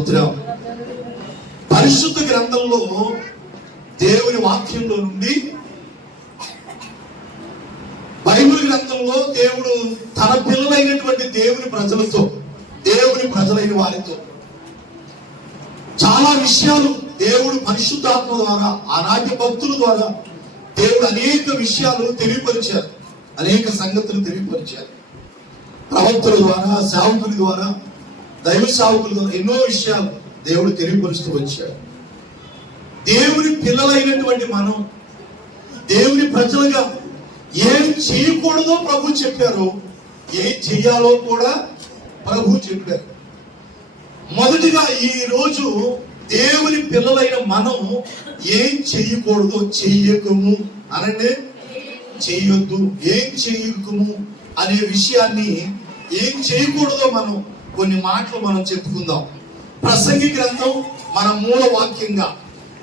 స్తోత్రం. పరిశుద్ధ గ్రంథంలో దేవుని వాక్యంలో నుండి బైబిల్ గ్రంథంలో దేవుడు తన పిల్లలైనటువంటి దేవుని ప్రజలైన వారితో చాలా విషయాలు దేవుడు పరిశుద్ధాత్మ ద్వారా ఆనాటి భక్తుల ద్వారా దేవుడు అనేక విషయాలు తెలియపరిచారు, అనేక సంగతులు తెలియపరిచారు. ప్రవక్తల ద్వారా, సేవకుల ద్వారా, దైవ సేవకుల ద్వారా ఎన్నో విషయాలు దేవుడు తెలియపరుస్తూ వచ్చాడు. దేవుని పిల్లలైనటువంటి మనం దేవుని ప్రజలుగా ఏం చేయకూడదో ప్రభు చెప్పారు, ఏం చెయ్యాలో కూడా ప్రభు చెప్పారు. మొదటిగా ఈ రోజు దేవుని పిల్లలైన మనం ఏం చెయ్యకూడదో, చెయ్యకము అనండి, చెయ్యొద్దు, ఏం చెయ్యకము అనే విషయాన్ని, ఏం చేయకూడదో మనం కొన్ని మాటలు మనం చెప్పుకుందాం. ప్రసంగి గ్రంథం మన మూల వాక్యంగా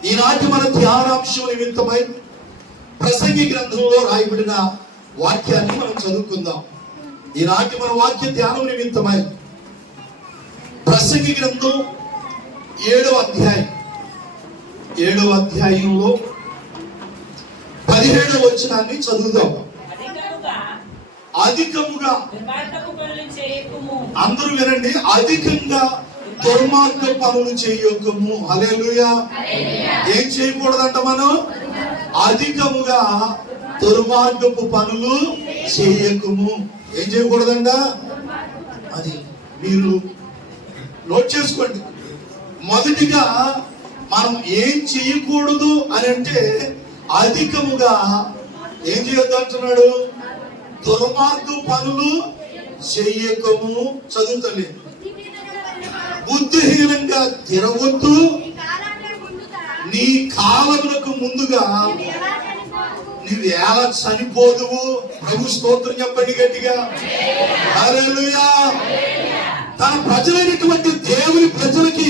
ఈనాటి మన ధ్యానాంశం నిమిత్తమై ప్రసంగి గ్రంథంలో రాయబడిన వాక్యాన్ని మనం చదువుకుందాం. ఈనాటి మన వాక్య ధ్యానం నిమిత్తమై ప్రసంగి గ్రంథం 7వ అధ్యాయంలో 17వ వచనాన్ని చదువుదాం. అధికముగా, అందరూ వినండి, అధికంగా దుర్మార్గ పనులు చేయకము. హల్లెలూయా. ఏం చేయకూడదంట మనం? అధికముగా దుర్మార్గపు పనులు చేయకము. ఏం చేయకూడదంట? అది మీరు నోట్ చేసుకోండి. మొదటిగా మనం ఏం చేయకూడదు అని అంటే అధికముగా ఏం చేయొద్దు అంటున్నాడు? దుర్మార్గ పనులు చెయ్యకము. చదువుతలేదు. బుద్ధిహీనంగా తిరగొద్దు, నీ కాలములకు ముందుగా నీవు ఎలా చనిపోదువు. ప్రభు స్తోత్రం చెప్పండి గట్టిగా. హల్లెలూయా. తన ప్రజలైనటువంటి దేవుని ప్రజలకి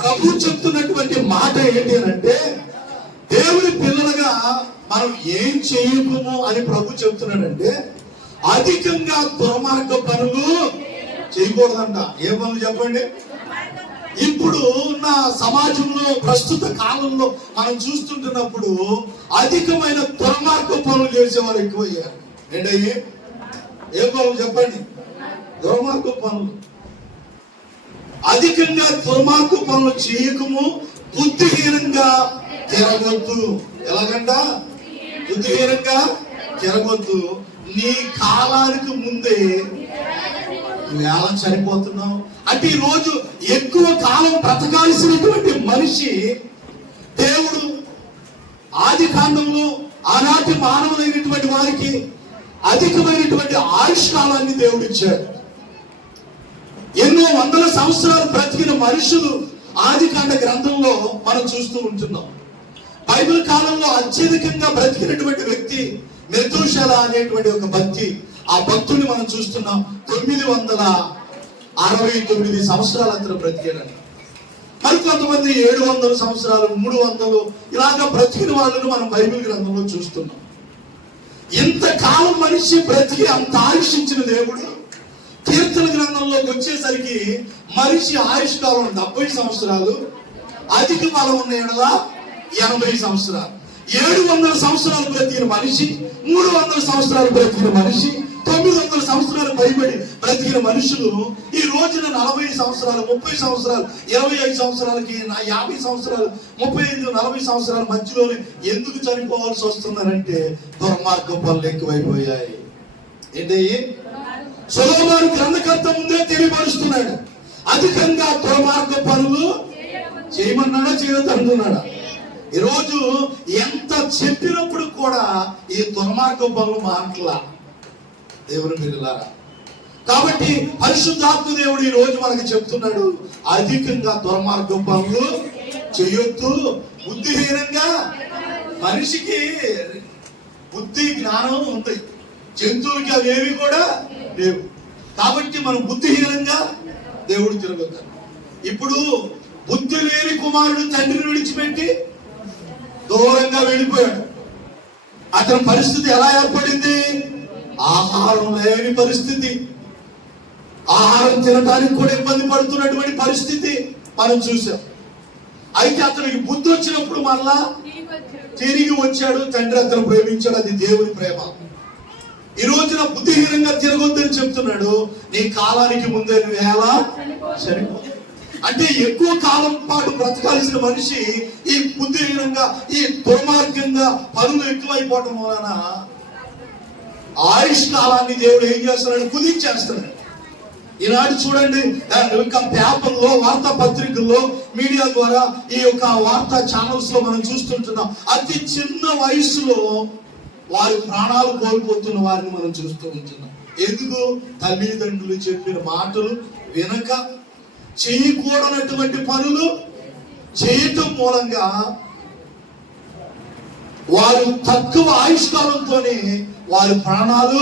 ప్రభు చెప్తున్నటువంటి మాట ఏంటి అని అంటే, దేవుని పిల్లలుగా మనం ఏం చేయకము అని ప్రభు చెప్తున్నాడంటే, అధికంగా దుర్మార్గ పనులు చేయకూడదంట. ఏ పనులు చెప్పండి? ఇప్పుడు ఉన్న సమాజంలో, ప్రస్తుత కాలంలో మనం చూస్తుంటున్నప్పుడు అధికమైన దుర్మార్గ పనులు చేసేవారు ఎక్కువయ్యారు. ఏంటయ్యి? ఏ పనులు చెప్పండి? దుర్మార్గ పనులు. అధికంగా దుర్మార్గ పనులు చేయకము, బుద్ధిహీనంగా తిరగొద్దు. ఎలాగంట? బుద్ధిహీనంగా తిరగొద్దు, నీ కాలానికి ముందే ఎలా చనిపోతున్నావు అంటే, ఈ రోజు ఎక్కువ కాలం బ్రతకాల్సినటువంటి మనిషి దేవుడు ఆది కాండంలో ఆనాటి మానవులైనటువంటి వారికి అధికమైనటువంటి ఆయుష్ కాలాన్ని దేవుడు ఇచ్చాడు. ఎన్నో వందల సంవత్సరాలు బ్రతికిన మనుషులు ఆది కాండ గ్రంథంలో మనం చూస్తూ ఉంటున్నాం. బైబిల్ కాలంలో అత్యధికంగా బ్రతికినటువంటి వ్యక్తి మెతూషెల అనేటువంటి ఒక భక్తి. ఆ భక్తుని మనం చూస్తున్నాం. 969 సంవత్సరాలు అతను బ్రతికాడని. మరికొంతమంది 700 సంవత్సరాలు, 300 ఇలాగా బ్రతికిన వాళ్ళను మనం బైబిల్ గ్రంథంలో చూస్తున్నాం. ఎంతకాలం మనిషి బ్రతికి అంత ఆయుషించిన దేవుడు కీర్తన గ్రంథంలోకి వచ్చేసరికి మనిషి ఆయుష్ కాలం 70 సంవత్సరాలు, అధిక బలం ఉన్న 80 సంవత్సరాలు. 700 సంవత్సరాలు బ్రతికిన మనిషి, 300 సంవత్సరాలు బ్రతికిన మనిషి, 900 సంవత్సరాలు పైబడి బ్రతికిన మనుషులు ఈ రోజున 40 సంవత్సరాలు, 30 సంవత్సరాలు, 25 సంవత్సరాలకి, 50 సంవత్సరాలు, 35, 40 సంవత్సరాల మధ్యలోనే ఎందుకు చనిపోవాల్సి వస్తుందనంటే దుర్మార్గ పనులు ఎక్కువైపోయాయి. ఏంటి? సొలొమోను గ్రంథకర్త ముందే తెలియపరుస్తున్నాడు. అధికంగా దుర్మార్గ పనులు చేయమన్నాడా, చేయొద్దు అంటున్నాడా? ఈరోజు ఎంత చెప్పినప్పుడు కూడా ఈ దుర్మార్గ పనులు మాటలా దేవుని పిల్లలారా. కాబట్టి పరిశుద్ధాత్మ దేవుడు ఈ రోజు మనకి చెప్తున్నాడు, అధికంగా దుర్మార్గ పనులు చేయొద్దు, బుద్ధిహీనంగా. మనిషికి బుద్ధి జ్ఞానం ఉంది, జంతువులకి అవేవి కూడా లేవు. కాబట్టి మనం బుద్ధిహీనంగా దేవుడు తిరగొద్దాం. ఇప్పుడు బుద్ధి లేని కుమారుడు తండ్రిని విడిచిపెట్టి దూరంగా వెళ్ళిపోయాడు. అతని పరిస్థితి ఎలా ఏర్పడింది? ఆహారం లేని పరిస్థితి, ఆహారం తినడానికి కూడా ఇబ్బంది పడుతున్నటువంటి పరిస్థితి. మనం చూసాం. అయితే అతనికి బుద్ధి వచ్చినప్పుడు మళ్ళా తిరిగి వచ్చాడు. తండ్రి అతను ప్రేమించాడు. అది దేవుని ప్రేమ. ఈ రోజున బుద్ధిహీనంగా తిరగొద్దని చెప్తున్నాడు. నీ కాలానికి ముందే నువ్వు ఎలా చనిపో. అంటే ఎక్కువ కాలం పాటు బ్రతకాల్సిన మనిషి ఈ బుద్ధిహీనంగా, ఈ దుర్మార్గంగా పనులు ఎక్కువైపోవటం వలన ఆయుష్ కాలాన్ని దేవుడు ఏం చేస్తున్నాడు? కుదించేస్తున్నాడు. ఈనాడు చూడండి, ఇంకా పేపర్లో, వార్తా పత్రికల్లో, మీడియా ద్వారా, ఈ యొక్క వార్తా ఛానల్స్ లో మనం చూస్తుంటున్నాం. అతి చిన్న వయసులో వారి ప్రాణాలు కోల్పోతున్న వారిని మనం చూస్తూ ఉంటున్నాం. ఎందుకు? తల్లిదండ్రులు చెప్పిన మాటలు వినక చేయకూడనటువంటి పనులు చేయటం మూలంగా వారు తక్కువ ఆయుష్కాలంతోనే వారి ప్రాణాలు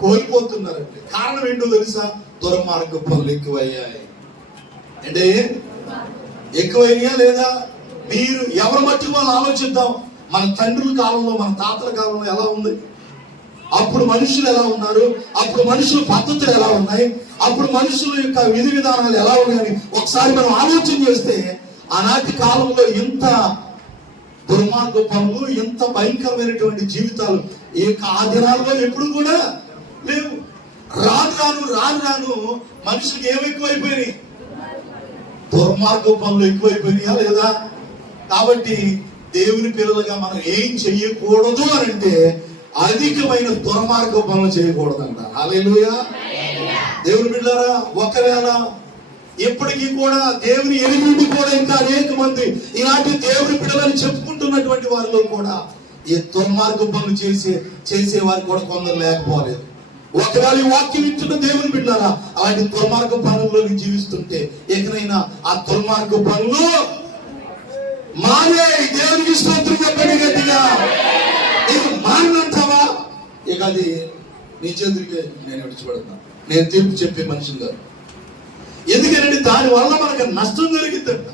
కోల్పోతున్నారండి. కారణం ఏంటో తెలుసా? దుర్మార్గ పనులు ఎక్కువయ్యాయి. అంటే ఎక్కువయ్యా లేదా? మీరు ఎవరి మట్టుకు వాళ్ళు ఆలోచిద్దాం. మన తండ్రుల కాలంలో, మన తాతల కాలంలో ఎలా ఉంది? అప్పుడు మనుషులు ఎలా ఉన్నారు? అప్పుడు మనుషుల పద్ధతులు ఎలా ఉన్నాయి? అప్పుడు మనుషుల యొక్క విధి విధానాలు ఎలా ఉన్నాయని ఒకసారి మనం ఆలోచన చేస్తే, ఆనాటి కాలంలో ఇంత దుర్మార్గ పనులు, ఇంత భయంకరమైనటువంటి జీవితాలు ఈ ఆ దినాల్లో ఎప్పుడు కూడా లేవు. రాను రాను మనుషులకు ఏమి ఎక్కువైపోయినాయి? దుర్మార్గ పనులు ఎక్కువైపోయినాయా లేదా? కాబట్టి దేవుని పిల్లలుగా మనం ఏం చెయ్యకూడదు అని అంటే అధికమైన దుర్మార్గ పనులు చేయకూడదంట. హల్లెలూయా. దేవుని బిడ్డలారా, ఒకవేళ ఇప్పటికీ కూడా దేవుని ఎరిగి కూడా ఇంకా అనేక మంది ఇలాంటి దేవుని బిడ్డలని చెప్పుకుంటున్నటువంటి వారిలో కూడా ఈ దుర్మార్గ పనులు చేసే వారు కూడా కొందరు లేకపోలేదు. ఒకవేళ ఈ వాక్యం ఇచ్చిన దేవుని బిడ్డలారా, అలాంటి దుర్మార్గ పనుల్లో జీవిస్తుంటే ఎక్కడైనా ఆ దుర్మార్గ పనులు మానే. దేవునికి స్తోత్రం చెప్పండి గట్టిగా. నీకు మారినంటావా? ఇక అది నీ చేతులకే నేను విడిచిపెడతాను. నేను తీర్పు చెప్పే మనిషిని కాదు. ఎందుకంటే దాని వల్ల మనకు నష్టం జరిగిద్దంట.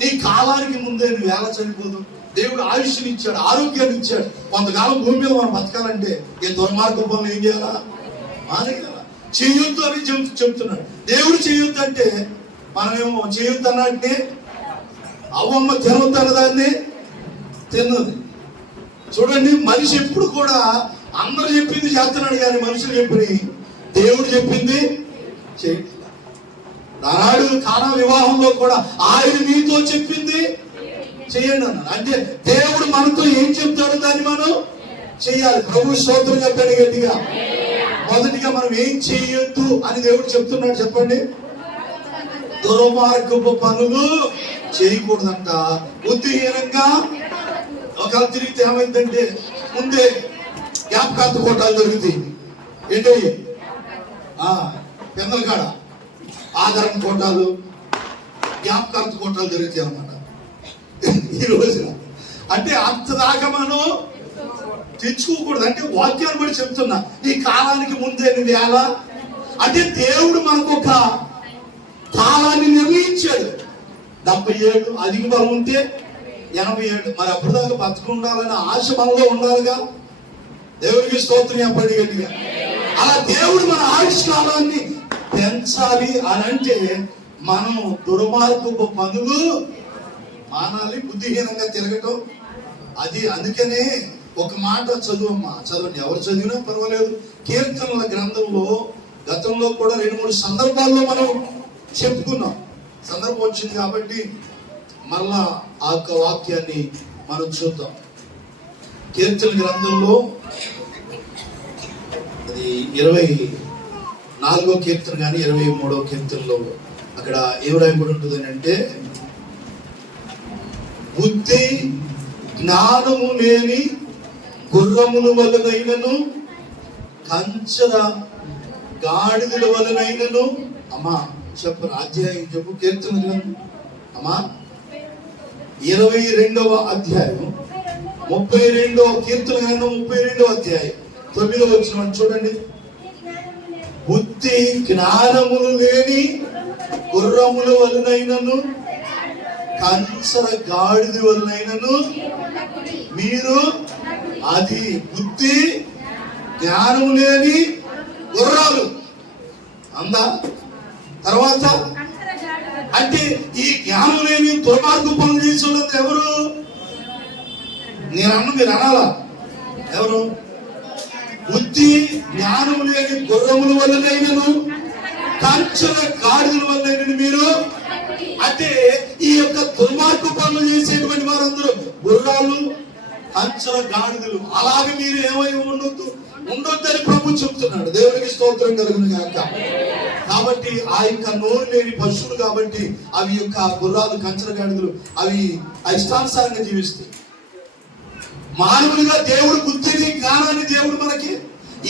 నీ కాలానికి ముందే నువ్వు ఎలా చనిపోదు? దేవుడు ఆయుష్ని ఇచ్చాడు, ఆరోగ్యాన్ని ఇచ్చాడు. కొంతకాలం భూమి మీద మనం బతకాలంటే ఈ దుర్మార్గ పనులు ఏం చేయాలా? మానేయాలా? చేయొద్దు అని చెప్తున్నాడు దేవుడు. చేయొద్దు అంటే మనమేమో చేయొద్దు అన్నట్టే అవ్వమ్మ తినవద్దు అన్నదాన్ని తిన్నది. చూడండి, మనిషి ఎప్పుడు కూడా అందరు చెప్పింది చేస్తున్నాడు కానీ మనుషులు చెప్పి దేవుడు చెప్పింది చేయట్లేదు. నాడు కానా వివాహంలో కూడా ఆయన మీతో చెప్పింది చేయండి అన్నాడు. అంటే దేవుడు మనతో ఏం చెప్తాడో దాన్ని మనం చెయ్యాలి. ప్రభు స్తోత్రం చెప్పండి గట్టిగా. మొదటిగా మనం ఏం చేయొద్దు అని దేవుడు చెప్తున్నాడు. చెప్పండి. దుర్మార్గపు పనులు చేయకూడదంట. బుద్ధిహీనంగా ఒకవేళ తిరిగితే ఏమైందంటే ముందే జ్ఞాపకార్థ కోటాలు జరుగుతాయి. ఏంటి? పెద్దల కాడ ఆధారం కోటాలు, జ్ఞాపకార్థ కోటాలు జరుగుతాయి అన్నమాట ఈ రోజున. అంటే అంతదాకా మనం తెచ్చుకోకూడదు. అంటే వాక్యాన్ని కూడా చెప్తున్నా, ఈ కాలానికి ముందే నువ్వు ఎలా అంటే దేవుడు మనకు ఒక కాలాన్ని నిర్ణయించాడు. 70 ఏళ్ళు అధిక బలం ఉంటే 80 ఏళ్ళు. మరి అప్పుడు దాకా బతుకుండాలని ఆశ మనలో ఉండాలిగా. దేవుడికి స్తోత్రం చెప్పండి గట్టిగా. అలా దేవుడు మన ఆయుష్ కాలాన్ని పెంచాలి అని అంటే మనం దుర్మార్గపు పనులు మానాలి. బుద్ధిహీనంగా తిరగటం అది. అందుకనే ఒక మాట చదువమ్మా, చదవండి. ఎవరు చదివినా పర్వాలేదు. కీర్తనల గ్రంథంలో గతంలో కూడా 2-3 సందర్భాల్లో మనం చెప్పుకున్నాం. సందర్భం వచ్చింది కాబట్టి మళ్ళా ఆ యొక్క వాక్యాన్ని మనం చూద్దాం. కీర్తన గ్రంథంలో అది 24వ కీర్తన కానీ 23వ కీర్తనలో అక్కడ ఏం రాయబడి ఉంటుంది అంటే, బుద్ధి జ్ఞానము లేని గుర్రముల వలనైనను కంచర గాడిదల వలనైనను. అమ్మా చెప్పరు అధ్యాయం చెప్పు. కీర్తన గ్రంథం అమ్మా 22వ అధ్యాయం 32వ కీర్తన గ్రంథం 32వ అధ్యాయం 9వ వచనం చూడండి. బుద్ధి జ్ఞానములు లేని గుర్రముల వలనైనను కంచర గాడిద వలనైనను మీరు. అది బుద్ధి జ్ఞానము లేని గుర్రాలు అందా. తర్వాత అంటే ఈ జ్ఞానం లేని దుర్మార్గ పనులు చేసి ఉన్నది ఎవరు? మీరు అనాలా? ఎవరు? బుద్ధి జ్ఞానం లేని గుర్రముల వల్లనైనను కంచెల గాడిదల వల్లనైనను మీరు. అంటే ఈ యొక్క దుర్మార్గ పనులు చేసేటువంటి వారందరూ గుర్రాలు, కంచెల గాడిదలు. అలాగే మీరు ఏమై ఉండొద్దని ప్రభు చెప్తున్నాడు. దేవునికి స్తోత్రం కలుగును గాక. కాబట్టి ఆ యొక్క నోరు లేని పశువులు కాబట్టి అవి యొక్క గుర్రాలు, కంచెల గాడిదలు అవి ఇష్టానుసారంగా జీవిస్తాయి. మానవులుగా దేవుడు బుద్ధిని, జ్ఞానాన్ని దేవుడు మనకి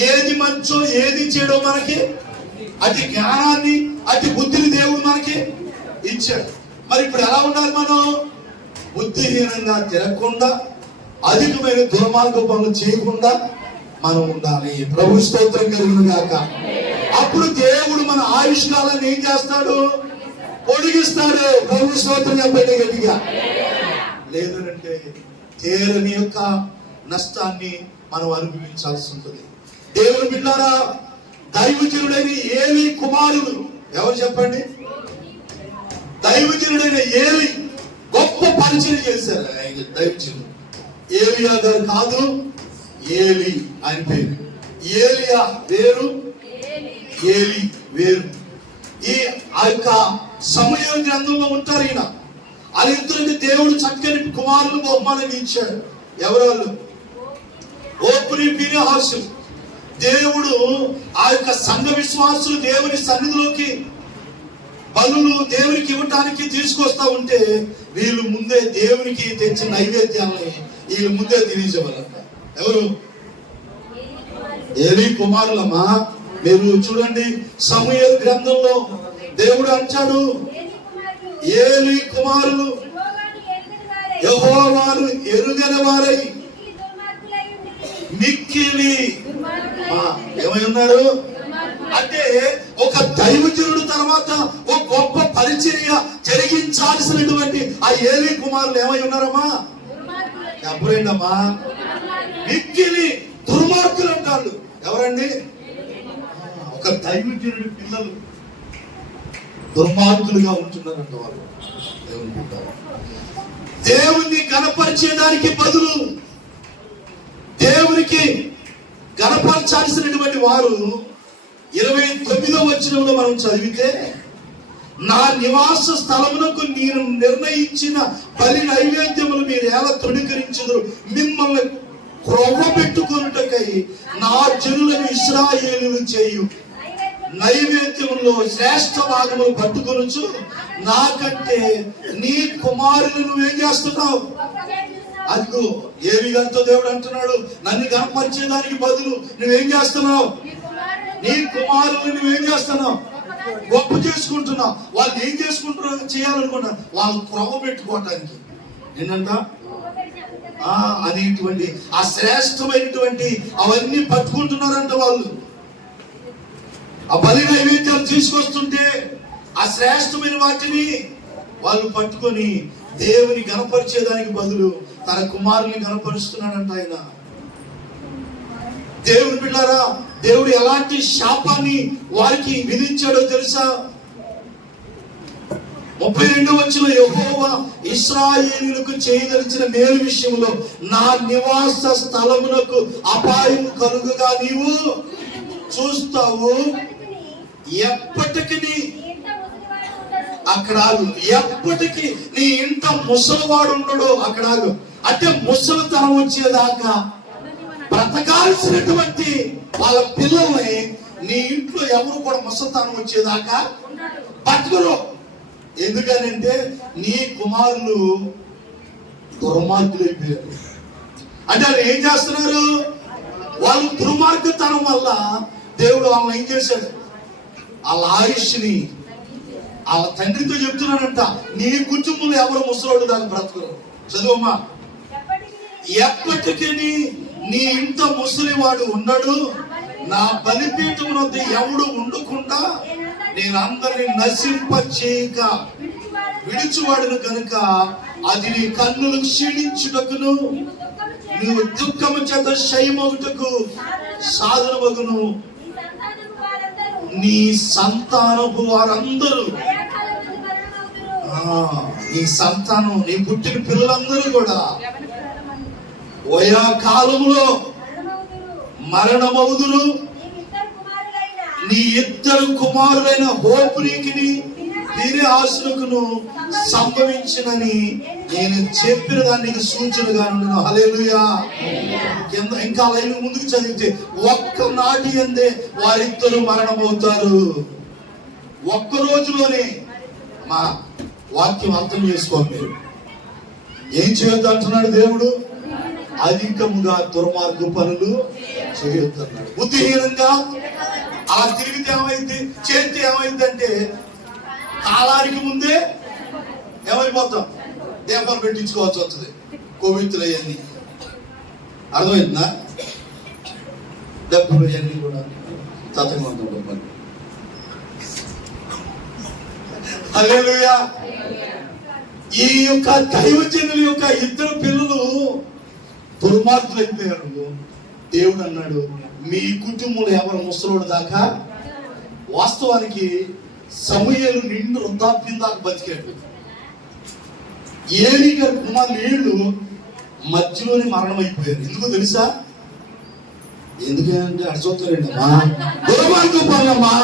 ఏది మంచో ఏది చెడో మనకి అతి జ్ఞానాన్ని, అతి బుద్ధిని దేవుడు మనకి ఇచ్చాడు. మరి ఇప్పుడు ఎలా ఉండాలి? మనం బుద్ధిహీనంగా తిరగకుండా, అధికమైన దుర్మార్గ పనులు చేయకుండా మనం ఉండాలి. ప్రభు స్తోత్రం కలుగును గాక. అప్పుడు దేవుడు మన ఆయుష్కాలాన్ని ఏం చేస్తాడు? పొడిగిస్తాడు. ప్రభు స్తోత్రం చెప్పండి గట్టిగా. లేదంటే తేరని యొక్క నష్టాన్ని మనం అనుభవించాల్సి ఉంటుంది. దేవుని బిడ్డలారా, దైవజనుడైన ఏలీ కుమారులు ఎవరు చెప్పండి? దైవజనుడైన ఏలీ గొప్ప పరిచయం చేశారు. దైవజనుడు ఏలియా గారు కాదు, ఏలీ ఆయన పేరు. ఏలియా వేరు, ఏలీ వేరు. ఈ ఆ యొక్క సమూయేలు గ్రంథంలో ఉంటారు. ఈయన వాళ్ళిద్దరికి దేవుడు చక్కని కుమారులు బహుమానంగా ఇచ్చాడు. ఎవరు వాళ్ళు? ఓప్రీ, ఫీనెహాసు. దేవుడు ఆ యొక్క సంఘ విశ్వాసులు దేవుని సన్నిధిలోకి బలులు దేవునికి ఇవ్వటానికి తీసుకొస్తా ఉంటే వీళ్ళు ముందే దేవునికి తెచ్చిన నైవేద్యాలని వీళ్ళు ముందే తినేసేవాళ్ళంట. ఎవరు? ఏలీ కుమారులమ్మా. మీరు చూడండి, సమూయేలు గ్రంథంలో దేవుడు అంటాడు, ఏలీ కుమారులు యెహోవాను ఎరుగని వారై మిక్కిలి ఏమై ఉన్నారు. అంటే ఒక దైవజనుడు తర్వాత ఒక గొప్ప పరిచర్య జరిగించాల్సినటువంటి ఆ ఏలీ కుమారులు ఏమై ఉన్నారమ్మా? చెప్పరేంటమ్మా? మిక్కిలి దుర్మార్గులు అంటారు. ఎవరండి? ఒక దైవజనుడి పిల్లలు దుర్మార్గులుగా ఉంటున్నారంట వాళ్ళు. దేవుణ్ణి గణపరిచేదానికి బదులు దేవునికి గణపరచాల్సినటువంటి వారు 29వ వచనంలో మనం చదివితే, నా నివాస స్థలమునకు నేను నిర్ణయించిన బలి నైవేద్యములు మీరు ఎలా తృణీకరించదు, మిమ్మల్ని క్రొవ్వబెట్టుకొనుటకై నా జనులను ఇశ్రాయేలును చేయు నైవేద్యములో శ్రేష్ఠ భాగములు పట్టుకొనుచు నాకంటే నీ కుమారులు నువ్వేం చేస్తున్నావు? అదిగో ఏలీ గారితో దేవుడు అంటున్నాడు, నన్ను గణపరిచేదానికి బదులు నువ్వేం చేస్తున్నావు? నీ కుమారులు నువ్వేం చేస్తున్నావు? గొప్ప చేసుకుంటున్నావు. వాళ్ళు ఏం చేసుకుంటున్నావు? చేయాలనుకున్నా వాళ్ళు క్రొవ్వ పెట్టుకోవటానికి ఏంటంట అనేటువంటి ఆ శ్రేష్టమైనటువంటి అవన్నీ పట్టుకుంటున్నారంట. వాళ్ళు ఆ బలి నైవేద్యాలు తీసుకొస్తుంటే ఆ శ్రేష్టమైన వాటిని వాళ్ళు పట్టుకొని దేవుని గణపరిచేదానికి బదులు తన కుమారుని గణపరుస్తున్నాడంట ఆయన. దేవుని బిడ్డలారా, దేవుడు ఎలాంటి శాపాన్ని వారికి విధించాడో తెలుసా? 32వ వచనంలో, యెహోవా ఇశ్రాయేలులకు చేయదలిచిన మేలు విషయంలో నా నివాస స్థలమునకు అపాయం కలుగుగా నీవు చూస్తావు, ఎప్పటికీ అక్కడ ఎప్పటికీ నీ ఇంట ముసలివాడు ఉండడు. అక్కడ అంటే ముసలితనం వచ్చేదాకా బ్రతకాల్సినటువంటి వాళ్ళ పిల్లల్ని నీ ఇంట్లో ఎవరు కూడా ముసలితనం వచ్చేదాకా బతుకురు. ఎందుకనంటే నీ కుమారులు దుర్మార్గులు అయిపోయారు. అంటే వాళ్ళు ఏం చేస్తున్నారు? వాళ్ళు దుర్మార్గతనం వల్ల దేవుడు వాళ్ళని ఏం చేశాడు? వాళ్ళ ఆయుష్ని వాళ్ళ తండ్రితో చెప్తున్నాడంట, నీ కుటుంబంలో ఎవరు ముసలోడు దాన్ని బ్రతుకురు. చదువమ్మా. ఎప్పటికీ నీ ఇంట ముసలివాడు ఉండడు, నా బలిపీఠం వద్ద ఎవడు ఉండకుండా నేను అందరిని నశింప చేయక విడిచివాడును కనుక అది నీ కన్నులు క్షీణించుటకును నువ్వు దుఃఖము చేత శయమగుటకు సాధనమగును. నీ సంతానపు వారందరూ నీ సంతానం, నీ పుట్టిన పిల్లలందరూ కూడా వయా కాలంలో మరణమవుదురు. నీ ఇద్దరు కుమారులైన హోప్రీకిని ఫీనెహాసుకును సంభవించినని నేను చెప్పిన దానికి సూచనగా ఉండను. హల్లెలూయా. కింద ఇంకా లైన్ ముందుకు చదివితే ఒక్క నాటి అందే వారిద్దరు మరణమవుతారు. ఒక్క రోజులోనే. మా వాక్యం అర్థం చేసుకోండి. మీరు ఏం చేయొద్దు అంటున్నాడు దేవుడు? అధికముగా దుర్మార్గ పనులు చేయొద్దన్నాడు. బుద్ధిహీనంగా అలా తిరిగితే ఏమైంది, చేస్తే ఏమైంది అంటే కాలానికి ముందే ఏమైపోతాం, దీపాలు పెట్టించుకోవాల్సి వస్తుంది. కోవిత్తులు అవన్నీ అర్థమైందా? డబ్బులు అవన్నీ కూడా తతంగంతో డబ్బులు. హల్లెలూయా. ఈ యొక్క దైవజనుల యొక్క ఇద్దరు పిల్లలు దుర్మార్గులు అయిపోయారు. దేవుడు అన్నాడు, మీ కుటుంబంలో ఎవరు ముసలోడు దాకా. వాస్తవానికి సమూయేలు నిండు వృద్ధాప్యం దాకా బతికాడు. ఏలీ గారి కుమారులు ఏళ్ళు మధ్యలోనే మరణం అయిపోయారు. ఎందుకో తెలుసా? ఎందుకంటే అడుగుతారంటమ్మా, దుర్మార్గం పనులమ్మా,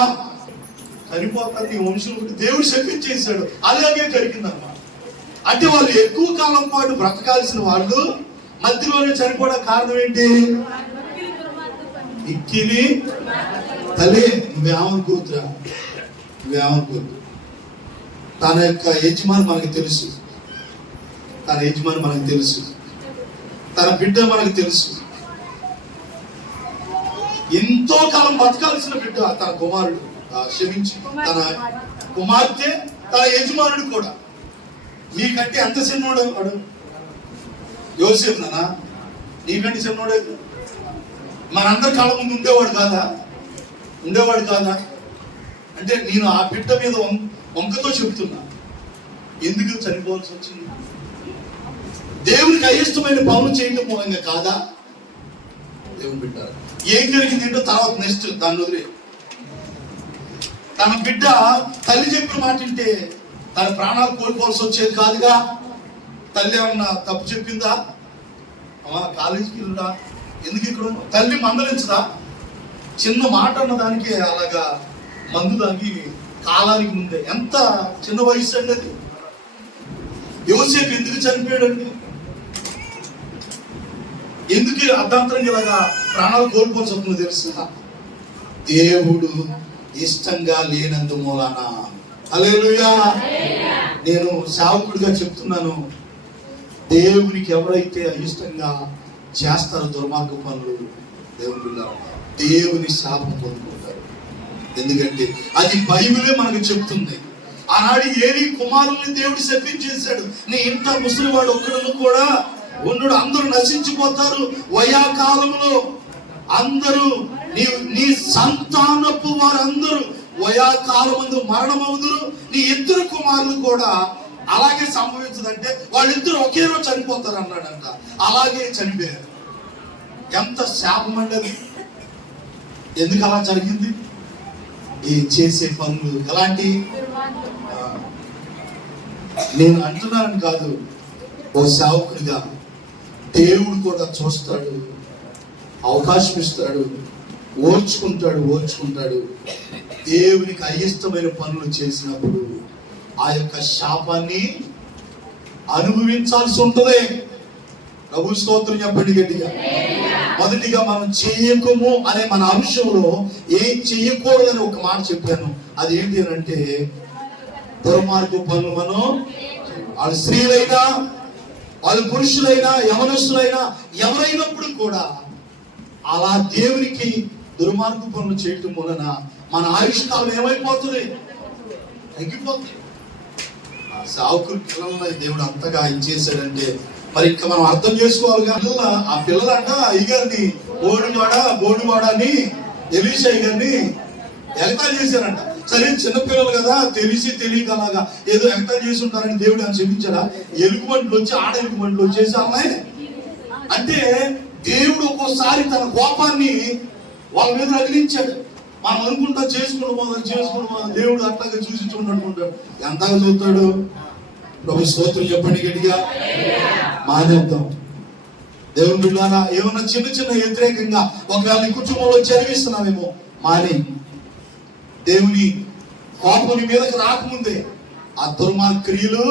చనిపోతారు నీ వంశంలో. దేవుడు శపించేశాడు, అలాగే జరిగిందమ్మా. అంటే వాళ్ళు ఎక్కువ కాలం పాటు బ్రతకాల్సిన వాళ్ళు మధ్యలోనే చనిపోవడం కారణం ఏంటి? ఇక్కిలి తల్లి, నువ్వేమనుకోతురా, నువ్వేమనుకోద్దు. తన యొక్క యజమాని మనకు తెలుసు, తన యజమాని మనకు తెలుసు, తన బిడ్డ మనకు తెలుసు. ఎంతో కాలం బతకాల్సిన బిడ్డ తన కుమారుడు, క్షమించి తన కుమార్తె, తన యజమానుడు కూడా. నీకంటే ఎంత చిన్నోడు వాడు? యోసేపు నానా, నీకంటే చిన్నోడే. మనందరి కాళ్ళ ముందు ఉండేవాడు కాదా? ఉండేవాడు కాదా? అంటే నేను ఆ బిడ్డ మీద వంకతో చెప్తున్నా, ఎందుకు చనిపోవాల్సి వచ్చింది? దేవునికి అయిష్టమైన పనులు చేయడం మూలంగా కాదా? దేవుని బిడ్డ ఏం జరిగింది ఏంటో తర్వాత నెక్స్ట్ దాన్ని వదిలే. తన బిడ్డ తల్లి చెప్పిన మాట వింటే తన ప్రాణాలు కోల్పోవాల్సి వచ్చేది కాదుగా. తల్లి ఏమన్నా తప్పు చెప్పిందా? కాలేజీకి వెళ్ళరా, ఎందుకు ఇక్కడ? తల్లి మందలించదా? చిన్న మాట అన్న దానికి అలాగా మందు దానికి కాలానికి ముందే. ఎంత చిన్న వయసు అండి అది. యోసేపు ఎందుకు చనిపోయాడండి? ఎందుకు అర్ధాంతరంగా ఇలాగా ప్రాణాలు కోల్పోవాల్సి వస్తుందో తెలుసా? దేవుడు ఇష్టంగా లేనందు మూలాన. హల్లెలూయా. నేను సేవకుడిగా చెప్తున్నాను, దేవునికి ఎవరైతే అయిష్టంగా చేస్తారో దుర్మార్గ పనులు, దేవుని శాపం పొందుకుంటారు. ఎందుకంటే అది బైబిలే మనకు చెప్తుంది. ఆనాడు ఏలీ కుమారుల్ని దేవుడు శపించేశాడు, నీ ఇంట ముసలివాడు ఒక్కడను కూడా ఉండడు, అందరూ నశించిపోతారు. వయా కాలంలో అందరూ నీ సంతానపు వారందరూ వయా కాలమందు మరణమవుదురు. నీ ఇద్దరు కుమారులు కూడా అలాగే సంభవించదంటే వాళ్ళిద్దరు ఒకే రోజు చనిపోతారు అన్నాడంట. అలాగే చనిపోయారు. ఎంత శాపం అండి అది. ఎందుకు అలా జరిగింది? ఈ చేసే పనులు ఎలాంటి? నేను అంటున్నానని కాదు, ఓ సేవకుడిగా దేవుడు కూడా చూస్తాడు, అవకాశం ఇస్తాడు, ఓర్చుకుంటాడు. దేవునికి అయిష్టమైన పనులు చేసినప్పుడు ఆ యొక్క శాపాన్ని అనుభవించాల్సి ఉంటుంది. ప్రభు స్తోత్రం చెప్పండి గట్టిగా. మొదటిగా మనం చేయకము అనే మన అంశంలో ఏం చెయ్యకూడదని ఒక మాట చెప్పాను. అది ఏంటి అని అంటే, దుర్మార్గ పనులు మనం, వాళ్ళు స్త్రీలైనా వాళ్ళు పురుషులైనా యవనస్తులైనా ఎవరైనప్పుడు కూడా అలా దేవునికి దుర్మార్గ పనులు చేయటం వలన మన ఆయుష్కాలం ఏమైపోతుంది? తగ్గిపోతుంది. సావుకులు పిల్లలని దేవుడు అంతగా ఇచ్చేసాడంటే మరి ఇంకా మనం అర్థం చేసుకోవాలి. ఆ పిల్లలంట అయ్యగారిని బోడివాడ అని ఎలీషా గారిని ఎగతాళి చేశారంట. సరే చిన్నపిల్లలు కదా, తెలియక అలాగా ఏదో ఎగతాళి చేసి ఉంటారని దేవుడు అని చెప్పించాడా? ఎలుగుబంట్లు వచ్చి ఆడ ఎలుగుబంట్లు వచ్చేసి అమ్మాయి అంటే దేవుడు ఒక్కోసారి తన కోపాన్ని వాళ్ళ మీద రగిలించాడు. మనం అనుకుంటా చేసుకుని దేవుడు అట్లాగే చూసి చూడనుకుంటాడు. ఎంతగా చూస్తాడు? ప్రభు స్తోత్రం చెప్పండి గట్టిగా. మానేద్దాం. దేవుని బిడ్డలారా, ఏమన్నా చిన్న చిన్న వ్యతిరేకంగా ఒకవేళ నీ కుటుంబంలో చదివిస్తున్నామేమో మాని. దేవుని కోపం మీదకి రాకముందే ఆ దుర్మార్గ క్రియలు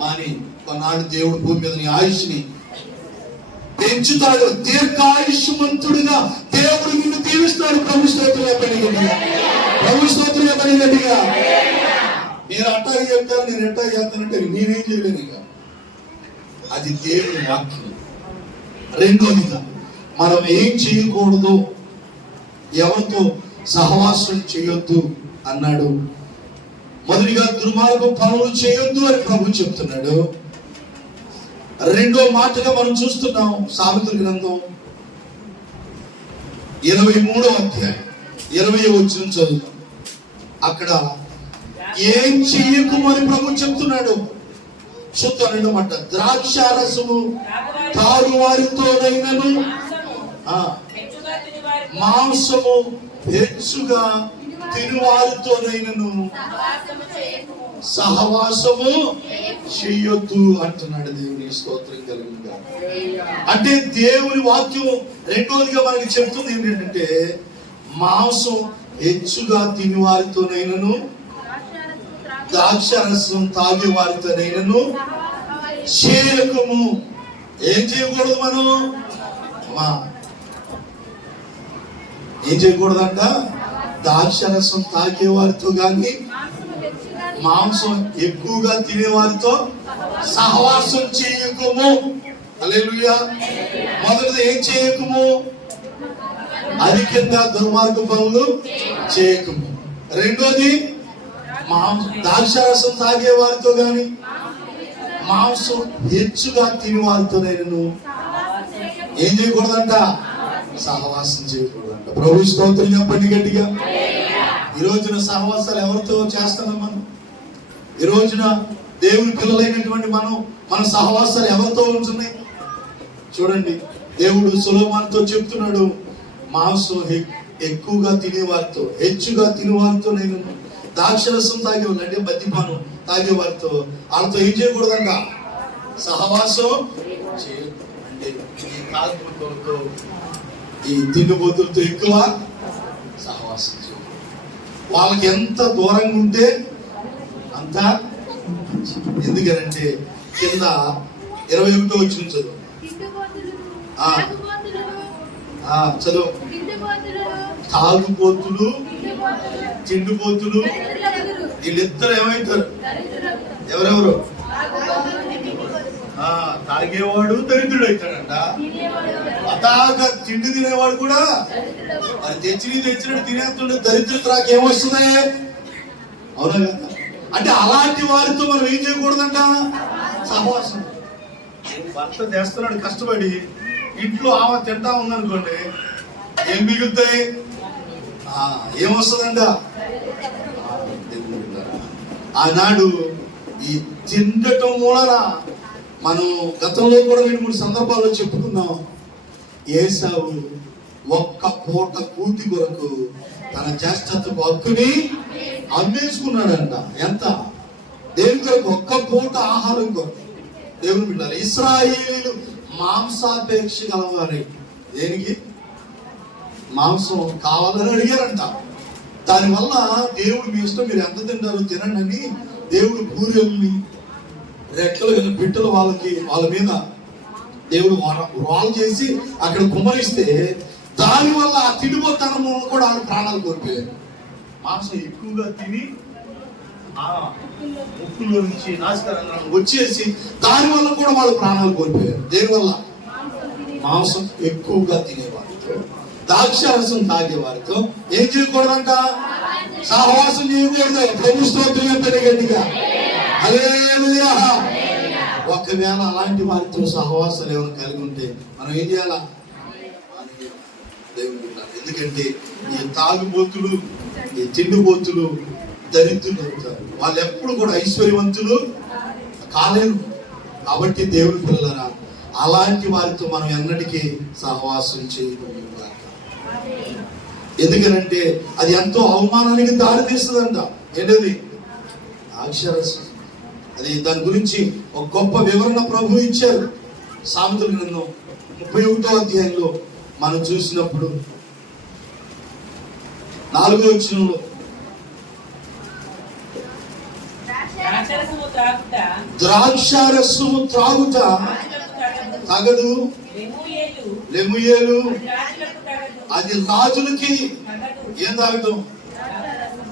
మాని. కొన్నాడు దేవుడు భూమి మీద నీ ఆయుష్ని పెంచుతాడు. దీర్ఘాయుష్మంతుడిగా దేవుడు నిన్ను దీవిస్తాడు. ప్రభు స్తోత్రం చెప్పండి గట్టిగా. ప్రభు స్తోత్రం చెప్పండి గట్టిగా. నేను అట్టాగి చెప్తాను, నేను ఎట్టాగి చేస్తానంటే నేనేం చేయలేను. ఇక అది దేవుని వాక్యం. రెండోదిగా మనం ఏం చేయకూడదు, ఎవరితో సహవాసం చేయొద్దు అన్నాడు. మొదటిగా దుర్మార్గం పనులు చేయొద్దు అని ప్రభు చెప్తున్నాడు. రెండో మాటగా మనం చూస్తున్నాం సామెతల గ్రంథం 23వ అధ్యాయం 20వ వచనం చదువుతాం. అక్కడ ఏం చెయ్యకుమని ప్రభు చెప్తున్నాడు. చూద్దామన్నమాట. ద్రాక్షారసము తాగు వారితోనైనను మాంసము హెచ్చుగా తినువారితోనైనను సహవాసము చెయ్యొద్దు అంటున్నాడు. దేవుని స్తోత్రం కలుగుగా. అంటే దేవుని వాక్యం రెండోదిగా మనకి చెప్తుంది ఏంటంటే మాంసం హెచ్చుగా తిని వారితోనైనను ద్రాక్షారసం తాగే వారితోనైనను చేయకము. ఏం చేయకూడదు మనం? ఏం చేయకూడదంట? ద్రాక్షారసం తాగే వారితో కానీ మాంసం ఎక్కువగా తినేవారితో సహవాసం చేయకము. హల్లెలూయా. మొదటిది ఏం చేయకము? అధికంగా దుర్మార్గ పనులు చేయకము. రెండోది ద్రాక్షారసం తాగే వారితో గాని మాంసం హెచ్చుగా తిని వారితోనైనను ఏం చేయకూడదంట? సహవాసం చేయకూడదంట. ప్రభు స్తోత్రం చెప్పండి గట్టిగా. ఈ రోజున సహవాసాలు ఎవరితో చేస్తున్నాం మనం? ఈ రోజున దేవుని పిల్లలైనటువంటి మన సహవాసాలు ఎవరితో ఉంటున్నాయి? చూడండి, దేవుడు సొలొమోనుతో చెప్తున్నాడు, మాంసం ఎక్కువగా తినేవారితో హెచ్చుగా తినేవారితో నేను ద్రాక్షరసం తాగేవాళ్ళు అంటే మద్యపానం తాగేవారితో వాళ్ళతో ఏం చేయకూడదంట? సహవాసం అంటే ఈ తాగుబోతులతో ఈ తిండిబోతులతో ఎక్కువ సహవాసం చేయకూడదు. వాళ్ళకి ఎంత దూరంగా ఉంటే అంత. ఎందుకనంటే కింద 21వ వచనం చదువు. చదువు. తాగుబోతులు తిండిపోతులు వీళ్ళిద్దరు ఏమవుతారు? ఎవరెవరు? తాగేవాడు దరిద్రుడు అవుతాడంట. అతాగా తిండి తినేవాడు కూడా మరి తెచ్చినట్టు తినేస్తుండే దరిద్రుడు రాక ఏమొస్తుంది? అవునా కదా? అంటే అలాంటి వారితో మనం ఏం చేయకూడదంట? సహవాసం. భర్త చేస్తున్నాడు కష్టపడి, ఇంట్లో ఆమె తింటా ఉందనుకోండి, ఏం మిగులుతాయి? ఏమొస్తుందంట? ఆనాడు ఈ తిండటం మూలన మనం గతంలో కూడా 2-3 సందర్భాల్లో చెప్పుకున్నాం. ఏశావు ఒక్క పూట కూటి కొరకు తన జ్యేష్ఠత్వపు హక్కుని అమ్మేసుకున్నాడంట. ఎంత? దేవుని కొరకు, ఒక్క పూట ఆహారం కొరకు. దేవుని బిడ్డలారా, ఇశ్రాయేలీయులు మాంసాపేక్ష కలవారే. దేనికి? మాంసం కావాలని అడిగారంట. దానివల్ల దేవుడు మీ ఇష్టం, మీరు ఎంత తింటారో తినండి అని దేవుడు బూరెల్ని రెక్కలు కలిగిన బిడ్డలు వాళ్ళ మీద దేవుడు రాళ్ళు చేసి అక్కడ కుమ్మరిస్తే దానివల్ల ఆ తిండిపోతనం కూడా వాళ్ళ ప్రాణాలు కోల్పోయారు. మాంసం ఎక్కువగా తిని ముక్కులో నుంచి నాసికారంధ్రం వచ్చేసి దానివల్ల కూడా వాళ్ళు ప్రాణాలు కోల్పోయారు. దేనివల్ల? మాంసం ఎక్కువగా తినేవారితో ద్రాక్షారసం తాగేవారితో ఏం చేయకూడదంట? సహవాసం చేయకూడదు. ప్రభు స్తోత్రం గట్టిగా. హల్లెలూయా. ఒకవేళ అలాంటి వారితో సహవాసాలు ఏమైనా కలిగి ఉంటే మనం ఏం చేయాలా? దేవుడు. ఎందుకంటే ఈ తాగుబోతులు, ఈ తిండిబోతులు దరిద్రులు అవుతారు. వాళ్ళు ఎప్పుడు కూడా ఐశ్వర్యవంతులు కాలేరు. కాబట్టి దేవుని పిల్లలరా, అలాంటి వారితో మనం ఎన్నటికీ సహవాసం చేయకూడదు. ఎందుకనంటే అది ఎంతో అవమానానికి దారి తీస్తుందంట. ఏంటది? ద్రాక్షారసం. అది దాని గురించి ఒక గొప్ప వివరణ ప్రభు ఇచ్చారు. సామెతల గ్రంథం 31వ అధ్యాయంలో మనం చూసినప్పుడు 4వ వచనంలో ద్రాక్షారసము త్రాగుట తగదు, లెముయేలు అది రాజులకి ఏం తాగటం?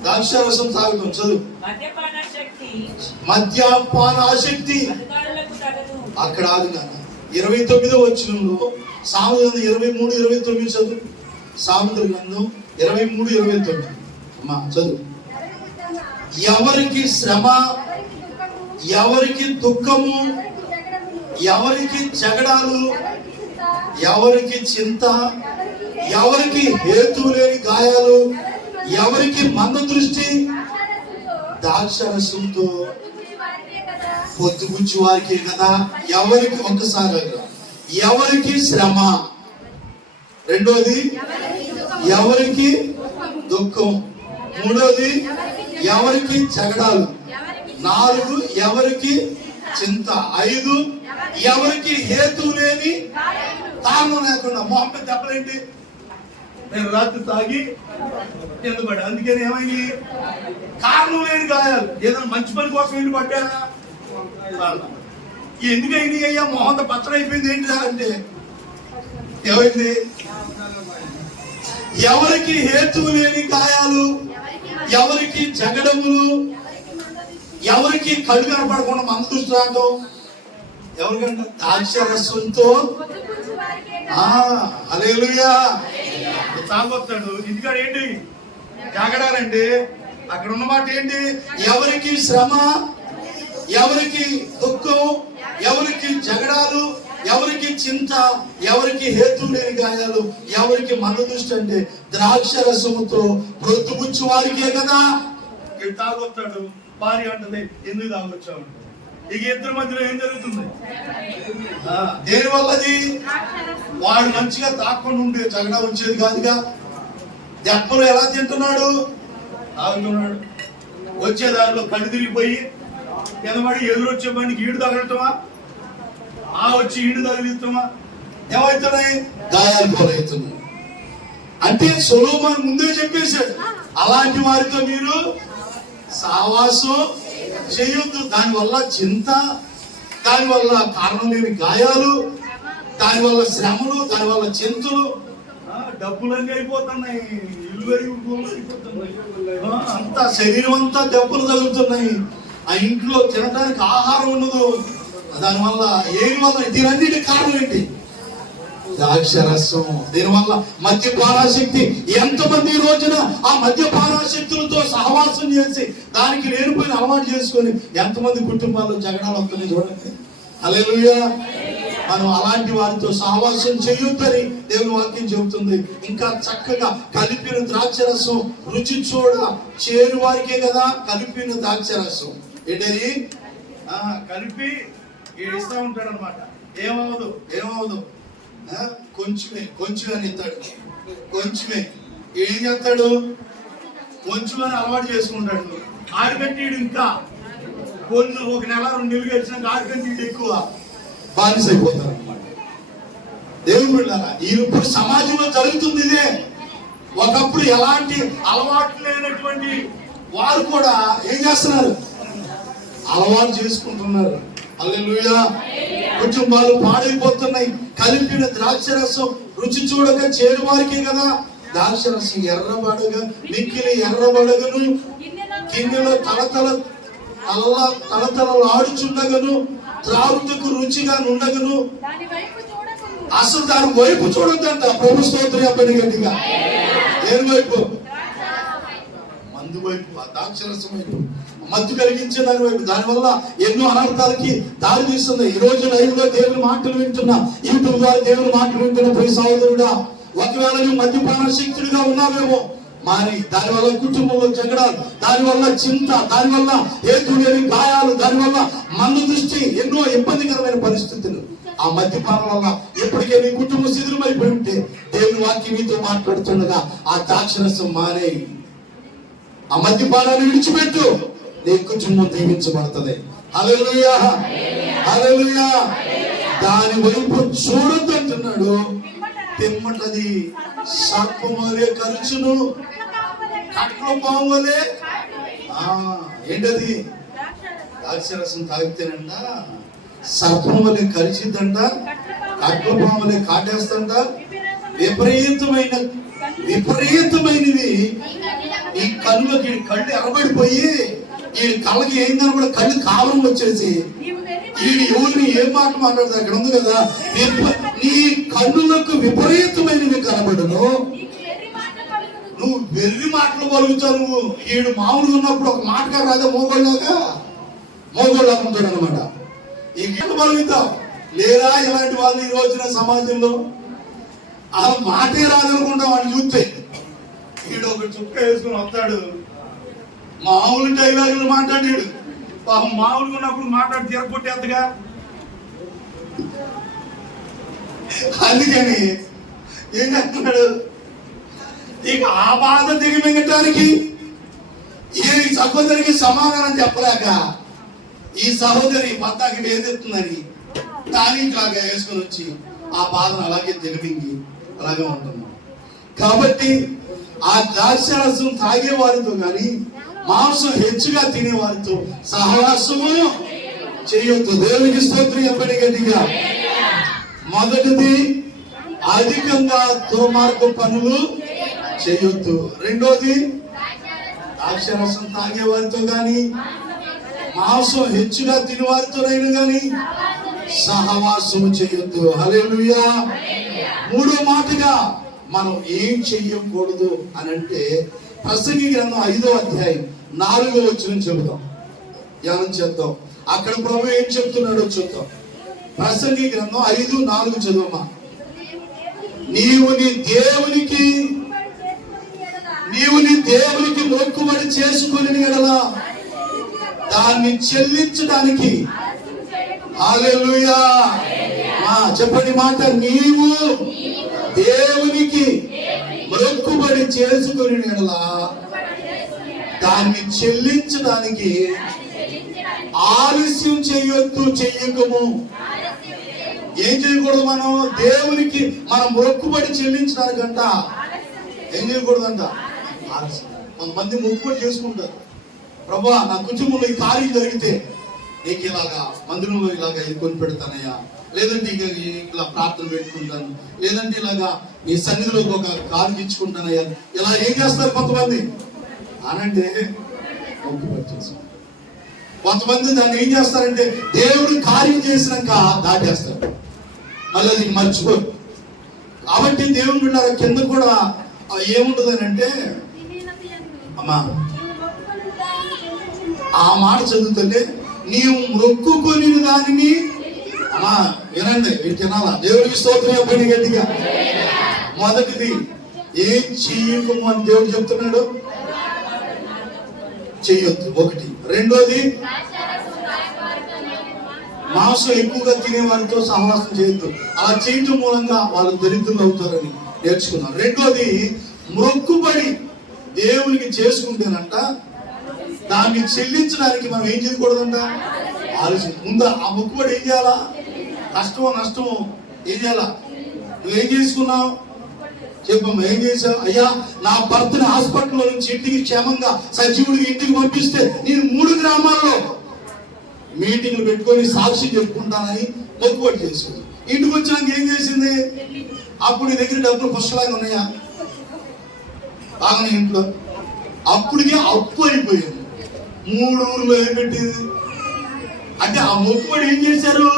ద్రాక్షారసం తాగటం. చదువు. మద్యపాన ఆసక్తి అక్కడ ఆగిన 29వ వచనంలో సామెతలు 23-29 చదువు. సామెతల గ్రంథం 23-29 అమ్మా చదువు. ఎవరికి శ్రమ, ఎవరికి దుఃఖము, ఎవరికి జగడాలు, ఎవరికి చింత, ఎవరికి హేతు లేని గాయాలు, ఎవరికి మంద దృష్టి ద్రాక్షరసంతో పొద్దుగుచ్చి వారికే కదా. ఎవరికి ఒక్కసారి ఎవరికి శ్రమ, రెండోది ఎవరికి దుఃఖం, మూడోది ఎవరికి జగడాలు, 4 ఎవరికి చింత, 5 ఎవరికి హేతు లేని కారణం లేకుండా. మొహమ్మద్ దెబ్బలేంటి? నేను రాత్రి తాగి కింద పడ్డా, అందుకని ఏమైంది? కారణం లేని గాయాలు. ఏదైనా మంచి పని కోసం ఏంటి పడ్డారా? ఎందుకైంది అయ్యా మొహంత పచ్చడి అయిపోయింది ఏంటి సార్ అంటే ఏమైంది? ఎవరికి హేతు లేని గాయాలు, ఎవరికి జగడములు, ఎవరికి కళ్ళు కనపడకుండా మంద దృష్టి రావడం, ఎవరికంటే ద్రాక్షరసంతో హల్లెలూయా తాగొస్తాడు. ఇంటికాడ ఏంటి జగడాలండి? అక్కడ ఉన్నమాట ఏంటి? ఎవరికి శ్రమ, ఎవరికి దుఃఖం, ఎవరికి జగడాలు, ఎవరికి చింత, ఎవరికి హేతు లేని గాయాలు, ఎవరికి మంద దృష్టి అంటే ద్రాక్షరసముతో ప్రొద్దుపుచ్చు వారికే కదా. తాగొస్తాడు. భార్య అంటది ఎందుకు తాగొచ్చావు? ఇక ఇద్దరి మధ్యలో ఏం జరుగుతుంది? దేని వల్లది? వాడు మంచిగా తాకుండా ఉండే జగడా వచ్చేది కాదుగా. దెబ్బలు ఎలా తింటున్నాడు? తాగుతున్నాడు. వచ్చే దారిలో కళ్ళు తిరిగిపోయి ఎదబడి ఎదురొచ్చే బండికి ఈడు తగలటమా, వచ్చి ఈడు తగిలిస్తామా, ఏమవుతున్నాయి? గాయాలు పోలవుతున్నాయి. అంటే సొలొమోను ముందే చెప్పేశాడు, అలాంటి వారితో మీరు సావాసం చేయొద్దు. దానివల్ల చింత, దానివల్ల కారణం లేని గాయాలు, దానివల్ల శ్రమలు, దానివల్ల చింతలు, డబ్బులన్నీ అయిపోతున్నాయి, ఇల్లు అయిపోతున్నాయి, అంతా శరీరం అంతా దెబ్బలు తగులుతున్నాయి. ఆ ఇంట్లో తినడానికి ఆహారం ఉండదు. దానివల్ల ఏమి వల్ల? దీనన్నిటి కారణం ఏంటి? ద్రాక్షరసం. దీనివల్ల మద్యపానాశక్తి. ఎంతమంది ఈ రోజున ఆ మద్యపానాశక్తులతో సహవాసం చేసి దానికి లేనిపోయిన అలవాటు చేసుకొని ఎంతమంది కుటుంబాల్లో జగడాలు వస్తున్నాయి చూడండి. హల్లెలూయా. మనం అలాంటి వారితో సహవాసం చేయొద్దని దేవుని వాక్యం చెబుతుంది. ఇంకా చక్కగా కలిపిన ద్రాక్షరసం రుచి చూడ చేరు వారికే కదా. కలిపిన ద్రాక్షరసం ఏంటది? కలిపి ఇస్తా ఉంటాడు అనమాట. ఏమవదు కొంచెమే అని ఇస్తాడు. కొంచెమే ఏం చేస్తాడు? కొంచెమని అలవాటు చేసుకుంటాడు. ఆడికంటే ఇంకా కొన్ని 1 నెల 2 నెలలు గడిచినాక ఆడికంటే ఎక్కువ బానిస అయిపోతారు అనమాట. దేవుని బిడ్డలారా, ఇప్పుడు సమాజంలో జరుగుతుంది ఇదే. ఒకప్పుడు ఎలాంటి అలవాటు లేనటువంటి వారు కూడా ఏం చేస్తున్నారు? అలవాటు చేసుకుంటున్నారు. హల్లెలూయా. కుటుంబాలు పాడైపోతున్నాయి. కలిపిన ద్రాక్షరసం రుచి చూడగా చేరువారికే కదా. ద్రాక్షరసం ఎర్రబడగా మిక్కిలి ఎర్రబడగను, గిన్నెలో తలతలలాడుచుండగను, త్రాగుటకు రుచిగా నుండగను. అసలు దాని వైపు చూడొద్దంట. ప్రభు స్తోత్రం చెప్పండి గట్టిగా. దేని వైపు? మందు వైపు, ద్రాక్షరసం వైపు, మత్తు కలిగించే దాని వైపు. దానివల్ల ఎన్నో అనర్థాలకి దారి తీస్తుంది. ఈ రోజు లైవ్ లో దేవుని మాటలు వింటున్నా, యూట్యూబ్ ద్వారా దేవుని మాటలు వింటున్న ప్రియ సహోదరుడా, ఒకవేళ నువ్వు మద్యపాన శక్తుడిగా ఉన్నావేమో, మరి దానివల్ల కుటుంబంలో జగడాలు, దానివల్ల చింత, దానివల్ల హేతు లేని గాయాలు, దానివల్ల మందు దృష్టి, ఎన్నో ఇబ్బందికరమైన పరిస్థితులు. ఆ మద్యపానం వల్ల ఎప్పటికే నీ కుటుంబం శిథిలమైపోయి ఉంటే దేవుని వాక్యం నీతో మాట్లాడుతుండగా ఆ ద్రాక్షరసం మానేయి, ఆ మద్యపానాన్ని విడిచిపెట్టు, నీ కుటుంబం దీవించబడుతుంది. హల్లెలూయా, హల్లెలూయా. దాని వైపు చూడొద్దు అంటున్నాడు. పిమ్మటది సర్పం వలె కరుచును, కట్ల పాము వలె. ఏంటది? ద్రాక్షరసం తాగితేనంట సర్పం వలె కరిచిద్దంట, కట్ల పాము వలె కాటేస్తంట. విపరీతమైనవి ఈ కళ్ళకి, కళ్ళు ఎరబడిపోయి ఈ కళ్ళకి ఏం కనబడి కళ్ళు కాలం వచ్చేసి ఈ ఎవరిని ఏం మాట మాట్లాడతారు? అక్కడ ఉంది కదా, నీ కన్నులకు విపరీతమైనవి కనబడును, నువ్వు వెర్రి మాటలు పలుకుతావు. నువ్వు ఈడు మామూలుగా ఉన్నప్పుడు ఒక మాట రాదా, మోగోళ్ళగా ఉంటాడు అనమాట. ఈ గీత పలుకుతావు. లేదా ఇలాంటి వాళ్ళు ఈ రోజున సమాజంలో ఆ మాటే రాదనుకుంటాం. వాడిని చూస్తే ఈడు ఒక చుక్క వేసుకుని వస్తాడు, మామూలు డైలాగులు మాట్లాడాడు. పాపం మామూలుగా ఉన్నప్పుడు మాట్లాడి తీరకొట్టేంతగా. అందుకని ఏం చేస్తున్నాడు, ఇక ఆ బాధ దిగమింగటానికి ఈ సహోదరికి సమాధానం చెప్పలేక ఈ సహోదరి భర్తకి వేదెత్తుందని తానిలాగా వేసుకొని వచ్చి ఆ బాధను అలాగే దిగమింగి అలాగే ఉంటున్నాం. కాబట్టి ఆ ద్రాక్షరసం తాగే వారితో కానీ మాంసం హెచ్చుగా తినే వారితో సహవాసము చేయొద్దు. దేవునికి స్తోత్రం చెప్పండి గట్టిగా. మొదటిది, అధికంగా దుర్మార్గ పనులు చేయొద్దు. రెండోది, ద్రాక్షరసం తాగే వారితో కానీ మాంసం హెచ్చుగా తినే వారితోనైనా కానీ సహవాసము చేయొద్దు. హల్లెలూయా. మూడో మాటగా మనం ఏం చెయ్యకూడదు అని అంటే ప్రసంగి గ్రంథం 5వ అధ్యాయం 4వ వచనం చెబుతాం, ధ్యానం చేద్దాం. అక్కడ ప్రభు ఏం చెప్తున్నాడో చూద్దాం. ప్రసంగి గ్రంథం 5:4 చదువమ్మా. నీవు నీ దేవునికి మొక్కుబడి చేసుకుని ఎడల దాన్ని చెల్లించడానికి. హల్లెలూయా. చెప్పండి మాట. నీవు దేవునికి మొక్కుబడి చేసుకుని ఎడల దాన్ని చెల్లించడానికి ఆలస్యం చెయ్యొద్దు, చెయ్యకము. ఏం చేయకూడదు? మనం దేవునికి మనం మొక్కుబడి చెల్లించడానికంట ఏం చేయకూడదంట ఆలస్యం. కొంతమంది మొక్కుబడి చేసుకుంటారు, ప్రభువా నా కుటుంబంలో ఈ కార్యం జరిగితే నీకు ఇలాగా మందిరంలో ఇలాగా కొని పెడతానయ్యా, లేదంటే ఇలా ప్రార్థన పెట్టుకుంటాను, లేదంటే ఇలాగా నీ సన్నిధిలో ఒక కారు ఇచ్చుకుంటానయ్యా. ఇలా ఏం చేస్తారు కొంతమంది అనంటే మొక్కుబడి చేసుకుంటారు. కొంతమంది దాన్ని ఏం చేస్తారంటే దేవుడు కార్యం చేసినాక దాటేస్తారు, మళ్ళీ అది మర్చిపోరు. కాబట్టి దేవుని బిడ్డ కింద కూడా ఏముంటుంది అని అంటే, అమ్మా ఆ మాట చదువుతుంటే నీవు మొక్కుకొని దానిని, అమ్మా వినండి, మీరు తినాలా. దేవుడికి స్తోత్రం చెప్పండి గట్టిగా. మొదటిది, ఏం చెయ్యకము అని దేవుడు చెప్తున్నాడు, చెయ్యొద్దు. ఒకటి. రెండోది, మాంసం ఎక్కువగా తినే వారితో సహవాసం చేయొద్దు. అలా చేయటం మూలంగా వాళ్ళు దరిద్రులు అవుతారని నేర్చుకున్నాం. రెండోది, మొక్కుబడి దేవునికి చేసుకుంటేనంట దాన్ని చెల్లించడానికి మనం ఏం చేయకూడదంట ఆలోచన. ముందు ఆ మొక్కుబడి ఏం చేయాలా? కష్టమో నష్టమో ఏం చేయాలా? నువ్వేం చేసుకున్నావు చెప్పమ్మా, ఏం చేశావు? అయ్యా నా భర్తని హాస్పిటల్లో నుంచి ఇంటికి క్షేమంగా సజీవుడికి ఇంటికి పంపిస్తే నేను 3 గ్రామాల్లో మీటింగ్లు పెట్టుకొని సాక్షి చెప్పుకుంటానని మొక్కుబడి చేసింది. ఇంటికి వచ్చినాక ఏం చేసింది? అప్పుడు దగ్గర డబ్బులు పుష్కలంగా ఉన్నాయా? బాగానే ఇంట్లో అప్పటికే అప్పు అయిపోయింది. 3 ఊర్లో ఏం పెట్టింది అంటే ఆ మొక్కుబడి ఏం చేశారు?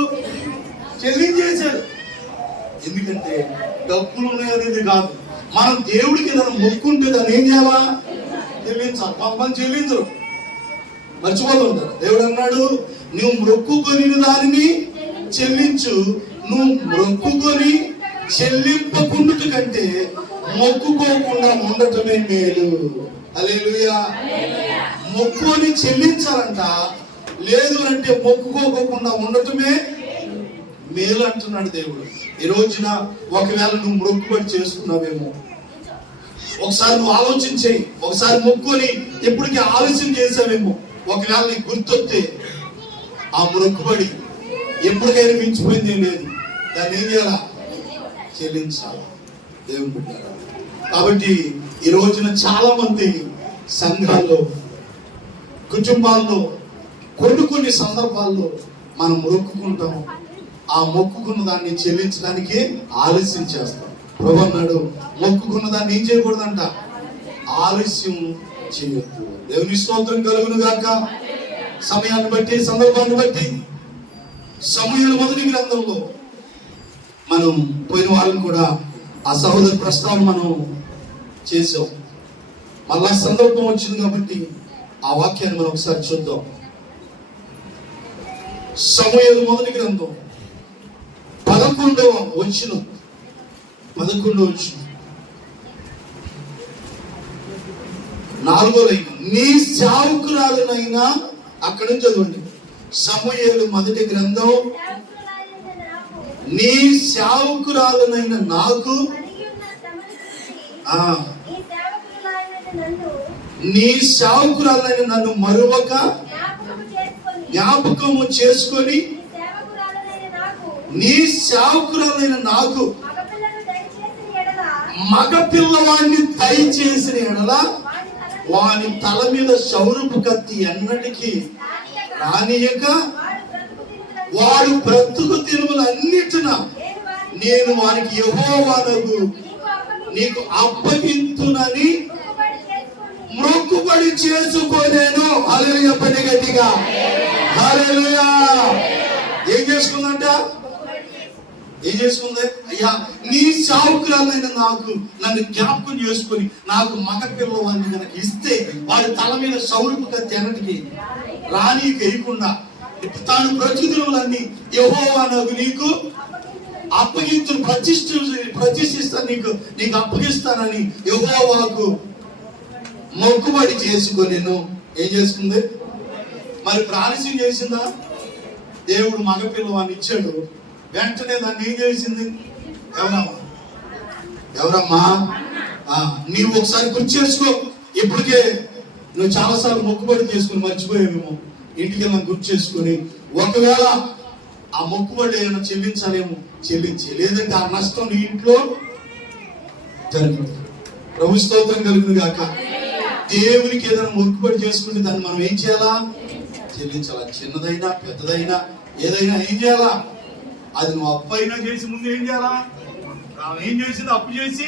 చెల్లించేశారు. ఎందుకంటే డబ్బులు ఉన్నాయనేది కాదు, మనం దేవుడికి ఏదైనా మొక్కుంటే దాన్ని ఏం చేయాలా? చెల్లించాలి. కొంతమంది చెల్లించరు, మర్చిపోతుంటారు. దేవుడు అన్నాడు, నువ్వు మొక్కుకొని దానిని చెల్లించు. నువ్వు మొక్కుకొని చెల్లింపకుండా కంటే మొక్కుకోకుండా ఉండటమే మేలు. హల్లెలూయా. మొక్కుని చెల్లించాలంట, లేదు అంటే మొక్కుకోకుండా ఉండటమే మేలు అంటున్నాడు దేవుడు. ఈ రోజున ఒకవేళ నువ్వు మొక్కుబడి చేసుకున్నావేమో, ఒకసారి నువ్వు ఆలోచించేయి. ఒకసారి మొక్కుని ఎప్పటికీ ఆలస్యం చేసావేమో, ఒకవేళ నీకు గుర్తొస్తే ఆ మొక్కుబడి ఎప్పటికైనా మించిపోయింది ఏం లేదు. దాన్ని ఏం చేయాలా? చెల్లించాలి. దేవుని బిడ్డలారా, కాబట్టి ఈ రోజున చాలా మంది సంఘాల్లో, కుటుంబాల్లో కొన్ని సందర్భాల్లో మనం మొక్కుకుంటాం. ఆ మొక్కుకున్న దాన్ని చెల్లించడానికి ఆలస్యం చేస్తాం. ప్రభు అన్నాడు, మొక్కుకున్న దాన్ని ఏం చేయకూడదంట? ఆలస్యం చేయొద్దు. దేవుని స్తోత్రం కలుగును గాక. సమయాన్ని బట్టి, సందర్భాన్ని బట్టి సమూయేలు మొదటి గ్రంథంలో మనం పోయిన వాళ్ళని కూడా ఆ సహోదర ప్రస్తావన మనం చేసాం. మళ్ళా సందర్భం వచ్చింది కాబట్టి ఆ వాక్యాన్ని మనం ఒకసారి చూద్దాం. సమూయేలు మొదటి గ్రంథం 11వ వచనం. నాలుగో లైన్, నీ సేవకురాలునైనా, అక్కడి నుంచి చదవండి. సమూయేలు మొదటి గ్రంథం, నీ సేవకురాలునైన నాకు, నీ సేవకురాలైన నన్ను మరువక జ్ఞాపకము చేసుకొని, నీ సేవకురాలైన నాకు మగ పిల్లవాడిని దయచేసిన ఎడల వాని తల మీద శౌరపు కత్తి ఎన్నటికీ రానియక వాడు బ్రతుకు దినములన్నిటిన నేను వానికి యెహోవానగు నీకు అప్పగింతునని మొక్కుబడి చేసుకోలేను. హల్లెలూయా. పని గట్టిగా హల్లెలూయా. ఏం చేసుకుందంట? ఏం చేసుకుంది? అయ్యా, నీ సేవకురాలైన నాకు నన్ను జ్ఞాపకం చేసుకొని నాకు మగ పిల్లవాడిని కనుక ఇస్తే వాడి తల మీద శౌరపు కత్తి ఎన్నటికి రాని వేయకుండా తాను ప్రతిదినములన్నీ యెహోవానగు నీకు అప్పగించును, ప్రతిష్ఠిస్తాను, నీకు అప్పగిస్తానని యెహోవాకు మొక్కుబడి చేసుకొని ఏం చేసుకుంది? మరి ఆలస్యం చేసిందా? దేవుడు మగ పిల్లవాడిని ఇచ్చాడు. వెంటనే దాన్ని ఏం చేసింది? ఎవరమ్మా? నీవు ఒకసారి గుర్తు చేసుకో. ఇప్పటికే నువ్వు చాలాసార్లు మొక్కుబడి చేసుకుని మర్చిపోయావేమో. ఇంటికి వెళ్ళి గుర్తు చేసుకుని, ఒకవేళ ఆ మొక్కుబడి ఏమైనా చెల్లించాలేమో చెల్లించి, లేదంటే ఆ నష్టం నీ ఇంట్లో జరిగింది. ప్రభు స్తోత్రం కలుగును గాక. దేవునికి ఏదైనా మొక్కుబడి చేసుకుంటే దాన్ని మనం ఏం చేయాలా? చెల్లించాలా. చిన్నదైనా పెద్దదైనా ఏదైనా ఏం చేయాలా? అది నువ్వు అప్పు అయినా చేసి ముందు ఏం చేయాలా? ఏం చేసింది? అప్పు చేసి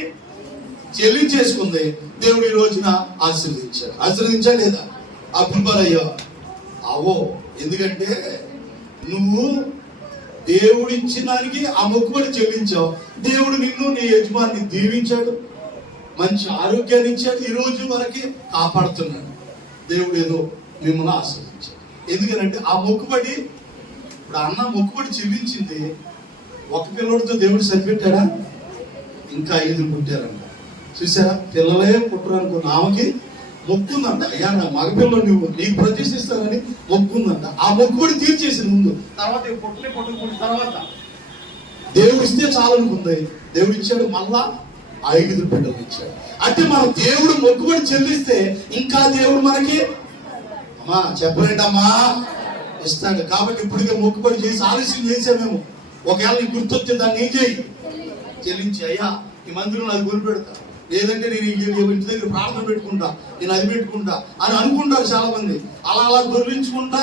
చెల్లించేసుకుంది. దేవుడు ఈ రోజున ఆశీర్వదించాడు లేదా? అప్పులు పాలయ్యా అవో. ఎందుకంటే నువ్వు దేవుడు ఇచ్చిన దానికి ఆ మొక్కుబడి చెల్లించావు. దేవుడు నిన్ను, నీ యజమాని దీవించాడు, మంచి ఆరోగ్యాన్ని ఇచ్చాడు, ఈ రోజు వరకే కాపాడుతున్నాడు. దేవుడు ఏదో మిమ్మల్ని ఆశీర్వదించాడు. ఎందుకనంటే ఆ మొక్కుబడి, ఇప్పుడు అన్న మొక్కుబడి చెల్లించింది. ఒక పిల్లడితో దేవుడు సరిపెట్టాడా? ఇంకా 5 పుట్టారంట. చూసారా? పిల్లలే పుట్టరు అనుకున్న ఆమెకి మొక్కుందంట. అయ్యా, నా మగపిల్లలు నువ్వు నీకు ప్రతిష్ఠిస్తానని మొక్కుందంట. ఆ మొక్కుబడి తీర్చేసింది ముందు. తర్వాత పుట్టిన తర్వాత దేవుడు ఇస్తే చాలనుకుంది. దేవుడు ఇచ్చాడు, మళ్ళా 5 బిడ్డలు ఇచ్చాడు. అంటే మనం దేవుడు మొక్కుబడి చెల్లిస్తే ఇంకా దేవుడు మనకి అమ్మా చెప్పలేటమ్మా ఇస్తాడు. కాబట్టి ఇప్పటికే మొక్కుబడి చేసి ఆలస్యం చేసామేమో. ఒకవేళ నీకు గుర్తొచ్చే దాన్ని ఏం చేయి? చెల్లించి, అయ్యా ఈ మందిరం అది గురి పెడతా, లేదంటే నేను ఇంటి దగ్గర ప్రార్థన పెట్టుకుంటా, నేను అది పెట్టుకుంటా అని అనుకుంటారు చాలా మంది. అలా దొరికించుకుంటా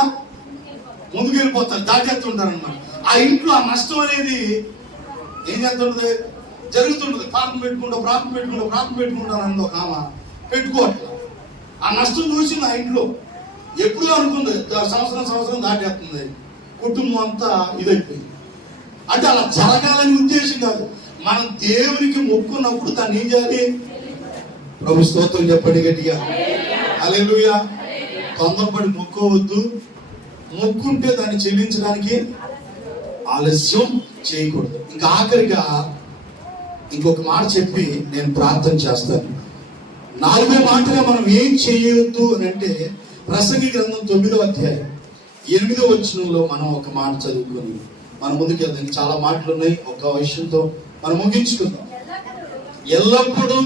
ముందుకు వెళ్ళిపోతారు, దాటేస్తుంటారు అన్నమాట. ఆ ఇంట్లో ఆ నష్టం అనేది ఏం చేస్తుంటది? జరుగుతుంటది. ప్రార్థన పెట్టుకుంటాను అంది ఒక ఆమె. పెట్టుకోవట్లేదు. ఆ నష్టం చూసింది ఆ ఇంట్లో. ఎప్పుడూ అనుకుంది, సంవత్సరం దాటేస్తుంది, కుటుంబం అంతా ఇదైపోయింది. అంటే అలా జరగాలని ఉద్దేశం కాదు. మనం దేవునికి మొక్కున్నప్పుడు దాన్ని ఏం చేయాలి? ప్రభు స్తోత్రం చెప్పండి గట్టిగా హల్లెలూయా. తొందరపడి మొక్కోవద్దు. మొక్కుంటే దాన్ని చెల్లించడానికి ఆలస్యం చేయకూడదు. ఇంకా ఆఖరిగా ఇంకొక మాట చెప్పి నేను ప్రార్థన చేస్తాను. 4వ మాటగా మనం ఏం చేయొద్దు అని అంటే, ప్రసంగి గ్రంథం 9వ అధ్యాయం 8వ వచనంలో మనం ఒక మాట చదువుకొని మనం ముందుకు వెళ్తాం. చాలా మాటలు ఉన్నాయి. ఒక విషయంతో మనం ముగించుకుందాం. ఎల్లప్పుడూ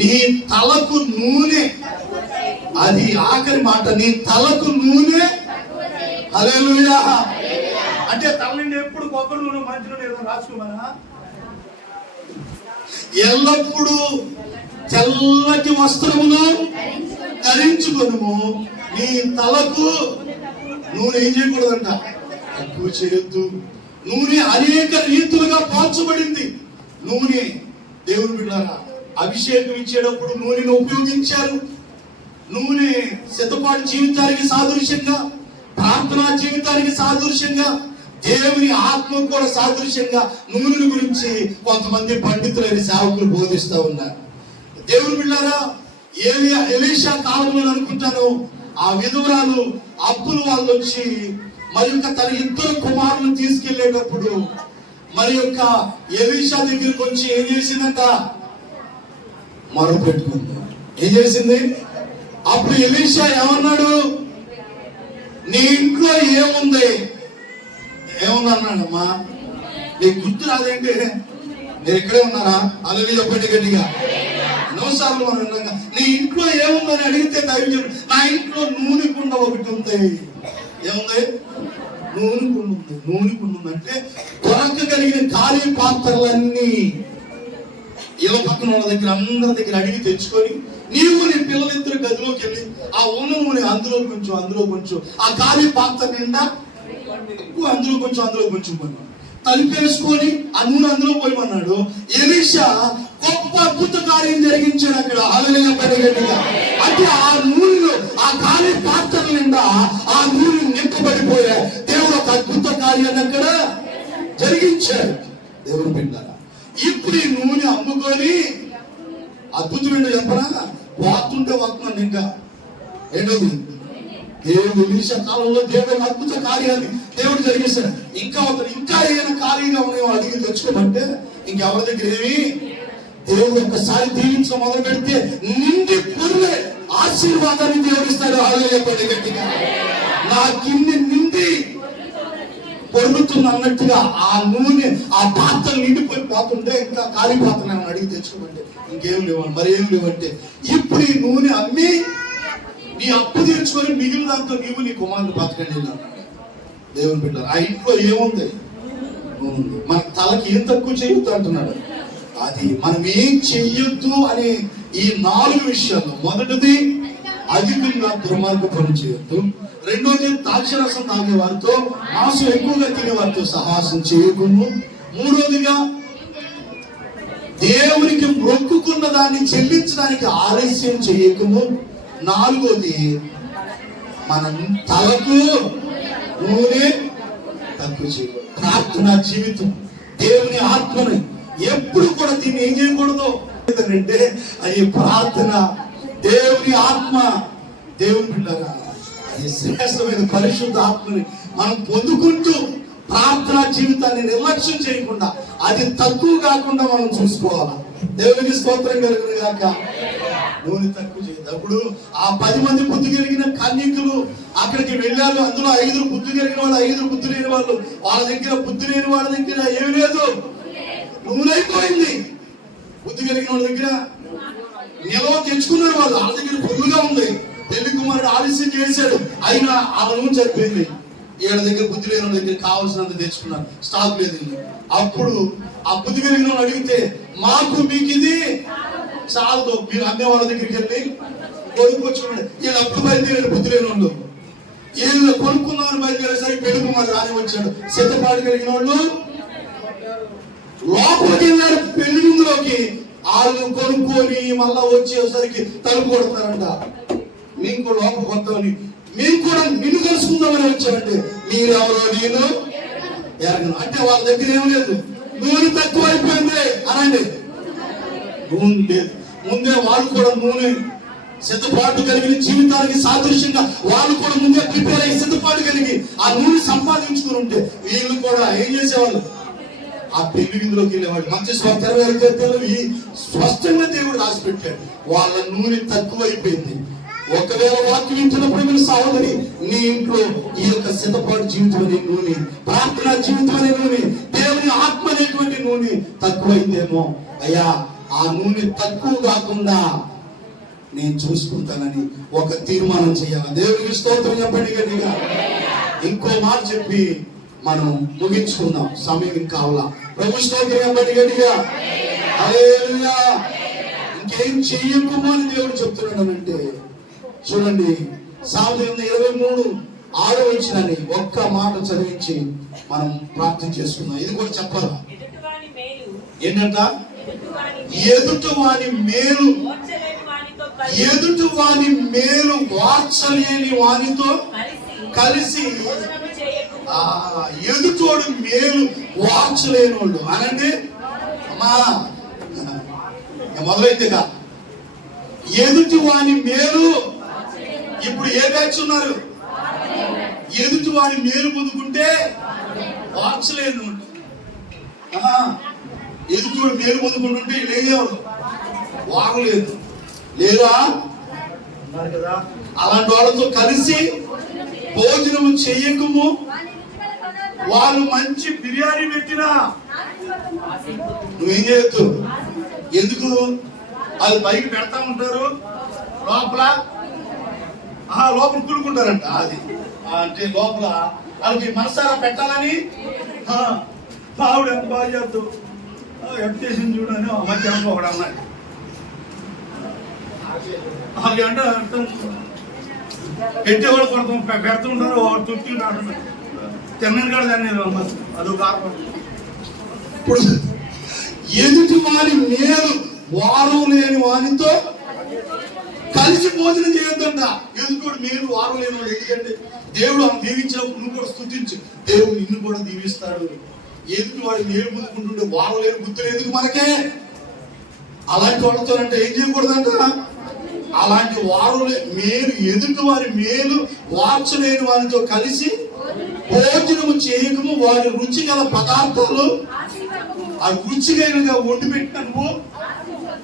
నీ తలకు నూనె అది ఆఖరి మాట, నీ తలకు నూనె. హల్లెలూయా. అంటే తల నుండి ఎప్పుడు కొబ్బరి నూనె మంచి నూనె ఏదో రాసుకోమనా? ఎల్లప్పుడూ తెల్లటి వస్త్రమును ధరించుకొనుము, నీ తలకు నూనె ఏం చేయకూడదంట, తక్కువ చేయొద్దు. నూనె అనేక రీతులుగా పోల్చబడింది. నూనె దేవుని బిడ్డలారా అభిషేకం ఇచ్చేటప్పుడు నూనెను ఉపయోగించారు. నూనె శతపాటు జీవితానికి సాదృశ్యంగా, ప్రార్థనా జీవితానికి సాదృశ్యంగా, దేవుని ఆత్మ కూడా సాదృశ్యంగా నూనె గురించి కొంతమంది పండితులైన సేవకులు బోధిస్తూ ఉన్నారు. దేవుని బిడ్డలారా ఎలీషా కాలంలో అనుకుంటాను, ఆ విధవరాలు అప్పులు వాళ్ళు వచ్చి మరి యొక్క తన ఇద్దరు కుమారులను తీసుకెళ్లేటప్పుడు మరి యొక్క ఎలీషా దగ్గరికి వచ్చి ఏం చేసిందంట, మరో పెట్టుకుంది. ఏం చేసింది? అప్పుడు ఎలీషా ఏమన్నాడు, నీ ఇంట్లో ఏముంది? ఏముంది అన్నాడమ్మా. నీకు గుర్తు రాదేంటి? మీరు ఇక్కడే ఉన్నారా? అల్లు చెప్పండి గట్టిగా. ఎన్నోసార్లు మనం విన్నాక నీ ఇంట్లో ఏముందని అడిగితే దైవం, నా ఇంట్లో నూనె కుండ ఒకటి ఉంది. ఏముంది? నూనె కుండ ఉంది. నూనె కుండ ఉంది అంటే దొరకగలిగిన ఖాళీ పాత్రలన్నీ ఇలా పక్కన వాళ్ళ దగ్గర అందరి దగ్గర అడిగి తెచ్చుకొని నీవు నీ పిల్లలిద్దరు గదిలోకి వెళ్ళి ఆ ఉన్న నూనె అందులో కొంచెం ఆ ఖాళీ పాత్ర నిండా అందులో కొంచెం పోయి తలిపేసుకొని ఆ నూనె అందులో పోయమన్నాడు. ఎలీషా గొప్ప అద్భుత కార్యం జరిగించాడు అక్కడ. హల్లెలూయా పడిగట్టిగా. అంటే ఆ నూనెలో ఆ ఖాళీ పాత్ర నిండా ఆ నూనె నింపబడిపోయా దేవుడు ఒక అద్భుత కార్యాన్ని అక్కడ జరిగించాడు. దేవుడు బిడ్డలారా ఇప్పుడు ఈ నూనె అమ్ముకొని అద్భుతమైన చెప్పరా వస్తున్నాను ఇంకా ఏంటది దేవుడు ఎలీషా కాలంలో దేవుడు అద్భుత కార్యాన్ని దేవుడు జరిగిస్తాడు. ఇంకా ఏదైనా ఖాళీగా ఉన్నాయో అడిగి తెచ్చుకోమంటే ఇంకెవరి దగ్గర ఏమి దేవుడు ఒక్కసారి దీవించడం మొదలు పెడితే నిండి పొర్లే ఆశీర్వాదాన్ని దేవుడు ఇస్తాడు. హల్లెలూయా గట్టిగా. నా కింది నిండి పొరుగుతుంది అన్నట్టుగా ఆ నూనె ఆ పాత్రలు నిండిపోయి పోతుంటే ఇంకా ఖాళీ పాత్రలు అడిగి తెచ్చుకోమంటే ఇంకేం లేవండి, మరేం లేవంటే ఇప్పుడు ఈ నూనె అమ్మి నీ అప్పు తీర్చుకొని మిగిలిన దాంతో నీవు నీ కుమారుని బతకండి అన్నాడు. దేవుని బిడ్డ ఆ ఇంట్లో ఏముంది? మన తలకి ఏం తక్కువ చేయొద్దు అంటున్నాడు. అది మనం ఏం చెయ్యొద్దు అనే ఈ 4 విషయాలు. మొదటిది అధికంగా దుర్మార్గ పని చేయొద్దు. రెండోది ద్రాక్షరసం తాగే వారితో, మాంసం ఎక్కువగా తినే వారితో సహవాసం చేయకుండా. మూడోదిగా దేవునికి మొక్కుకున్న దాన్ని చెల్లించడానికి ఆలస్యం చేయకుండా. నాలుగోది మన తలకు నూనె తక్కువ చేయకూడదు. ప్రార్థనా జీవితం దేవుని ఆత్మని ఎప్పుడు కూడా దీన్ని ఏం చేయకూడదు అంటే అది ప్రార్థన, దేవుని ఆత్మ. దేవుని బిడ్డలారా అది శ్రేష్టమైన పరిశుద్ధ ఆత్మని మనం పొందుకుంటూ ప్రార్థనా జీవితాన్ని నిర్లక్ష్యం చేయకుండా అది తక్కువ కాకుండా మనం చూసుకోవాలి. దేవునికి స్తోత్రం కలుగును గాక. నూనె తక్కువ చేయదు. అప్పుడు ఆ 10 మంది బుద్ధి కలిగిన కన్యకులు అక్కడికి వెళ్ళారు. అందులో 5 బుద్ధి కలిగిన వాళ్ళు, 5 బుద్ధి లేని వాళ్ళు. వాళ్ళ దగ్గర బుద్ధి లేని వాళ్ళ దగ్గర ఏమి లేదు, నూనె అయిపోయింది. బుద్ధి కలిగిన వాళ్ళ దగ్గర నిలవ తెచ్చుకున్నారు. వాళ్ళ దగ్గర ఫుల్గా ఉంది. పెళ్లి కుమారుడు ఆలస్యం చేశాడు, అయినా ఆ నూనె సరిపోయింది. వీళ్ళ దగ్గర బుద్ధి లేని వాళ్ళ దగ్గర కావాల్సినంత తెచ్చుకున్నారు, స్టాక్ లేదు. అప్పుడు ఆ బుద్ధి కలిగిన వాళ్ళు అడిగితే మీకు ఇది చాలదు, మీరు అమ్మే వాళ్ళ దగ్గరికి వెళ్ళి కొనుక్కొచ్చుకున్నాడు. వీళ్ళు అప్పుడు బయలుదేరాడు బుద్ధి లేని వాళ్ళు. వీళ్ళు కొనుక్కున్నారు, బయలుదేరేసరికి పెళ్లి కుమారుడు రాని వచ్చాడు. సిద్ధపాటు కలిగిన వాళ్ళు లోపలికి వెళ్ళారు. పెళ్లి ముందులోకి వాళ్ళు కొనుక్కొని మళ్ళా వచ్చేసరికి తలుపు కొడతారంట. మేము కూడా లోపలికి వద్దామని, మేము కూడా నిన్ను తెలుసుకుందామని వచ్చామంటే మీరెవరో నేను ఎరగను అంటే వాళ్ళ దగ్గర ఏం లేదు, నూనె తక్కువ అయిపోయింది అనండి. నూనె లేదు. ముందే వాళ్ళు కూడా నూనె సిద్ధపాటు కలిగిన జీవితానికి సాదృశ్యంగా వాళ్ళు కూడా ముందే ప్రిపేర్ అయ్యి సిద్ధపాటు కలిగి ఆ నూనె సంపాదించుకుని ఉంటే వీళ్ళు కూడా ఏం చేసేవాళ్ళు, ఆ పెళ్లి విందులోకి వెళ్ళేవాళ్ళు. మంచి స్వస్థ స్పష్టంగా దేవుడు రాసి పెట్టాడు. వాళ్ళ నూనె తక్కువ అయిపోయింది. ఒకవేళ వాక్యం ఇచ్చినప్పుడు మీరు సహోదరి నీ ఇంట్లో ఈ యొక్క సిద్ధపాటు జీవితం అనే నూనె, ప్రార్థనా జీవితం అనే నూనె, దేవుని ఆత్మ అనేటువంటి నూనె తక్కువైందేమో. అయ్యా ఆ నూనె తక్కువ కాకుండా నేను చూసుకుంటానని ఒక తీర్మానం చేయాలి. దేవునికి స్తోత్రం చెప్పండి గట్టిగా. ఇంకో మాట చెప్పి మనం ముగించుకుందాం, సమయం కావాలా. ప్రభు స్తోత్రం చెప్పండి గట్టిగా. హల్లెలూయా. ఇంకేం చెయ్యకుము అని దేవుడు చెప్తున్నాడనంటే చూడండి, సామెతలు 23:6 ఒక్క మాట చదివించి మనం ప్రార్థన చేసుకుందాం. ఇది కూడా చెప్పాలా? ఏంటంట? ఎదుటివాని మేలు, ఎదుటివాని మేలు వార్చలేని వానితో కలిసి. ఎదుటోడు మేలు వార్చలేని వాళ్ళు అనండి అమ్మా, మొదలైతేగా ఎదుటి వాని మేలు. ఇప్పుడు ఏ బ్యాచ్ ఉన్నారు? ఎదుటి వాని మేలు పొందుకుంటే వార్చలేను. ఎదుటి మేలు పొందుకుంటుంటే లేదేవాడు వాగలేదు లేదా అన్నారు కదా. అలాంటి వాళ్ళతో కలిసి భోజనం చెయ్యకము. వాళ్ళు మంచి బిర్యానీ పెట్టినా నువ్వేం చేయొద్దు. ఎందుకు? అది పైకి పెడతా ఉంటారు, లోపల కులుకుంటారంట. అది అంటే లోపల వాళ్ళకి మనసారా పెట్టాలని ఆవిడ ఎంత బాగా చేద్దాం ఎంత చేసింది చూడని మధ్యాహ్నం ఒకడు అన్నాడు. అది అంటే పెట్టేవాళ్ళు కొంత పెడుతుంటారు, వాడు చుట్టుంటారు. తిన్నది కూడా దాన్ని అది కారణం. ఇప్పుడు ఎదుటి వారి మేలు వారం లేని వానితో కలిసి భోజనం చేయొద్దంట. ఎదుటి మేలు వారం లేని వాడు. ఎందుకంటే దేవుడు ఆమె దీవించినప్పుడు నువ్వు కూడా స్తుతించు, దేవుడు నిన్ను కూడా దీవిస్తాడు. ఎదుటి వాడి మేలు పొందుకుంటుంటే వారం లేని గుర్తులు ఎందుకు మనకే? అలాంటి వాళ్ళతో అంటే ఏం చేయకూడదంట. అలాంటి వారు మేలు, ఎదుటి వారి మేలు వార్చలేని వారితో కలిసి భోజనము చేయకము. వారి రుచి గల పదార్థాలు ఆ రుచిగా వండి పెట్టిన నువ్వు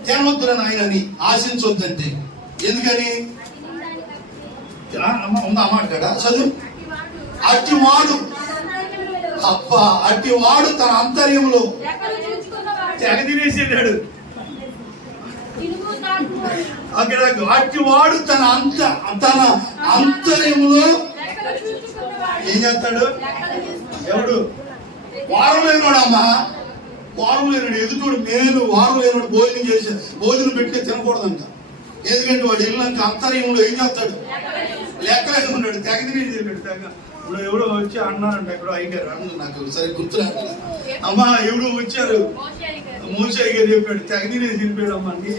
తినవద్దులని ఆయనని ఆశించొద్దంటే. ఎందుకని? ఉందా అన్నమాట కదా చదువు. అట్టివాడు అట్టివాడు తన అంతర్యంలో తెగ తినేసేటాడు. అక్కడ అట్టివాడు తన అంతర్యంలో ఏం చేస్తాడు? ఎవడు? వారం లేనివాడు అమ్మా, వారం లేనాడు. ఎదుటోడు మేలు వారం లేనాడు భోజనం పెట్టి తినకూడదంట. ఎందుకంటే వాడు ఇల్లంక అంతర్యంలో ఏం చేస్తాడు? లెక్కలేక ఉన్నాడు, తెగ తినేసాడు. తెగ ఇప్పుడు ఎవడో వచ్చి అన్నారంట, ఎక్కడో అయ్యారు అన్న, నాకు సరే గుర్తులేదు అమ్మా. ఎవడో వచ్చారు, మోషయ్య గారు చెప్పాడు, తెగ తినేసి వెళ్ళిపోయాడు అమ్మా అని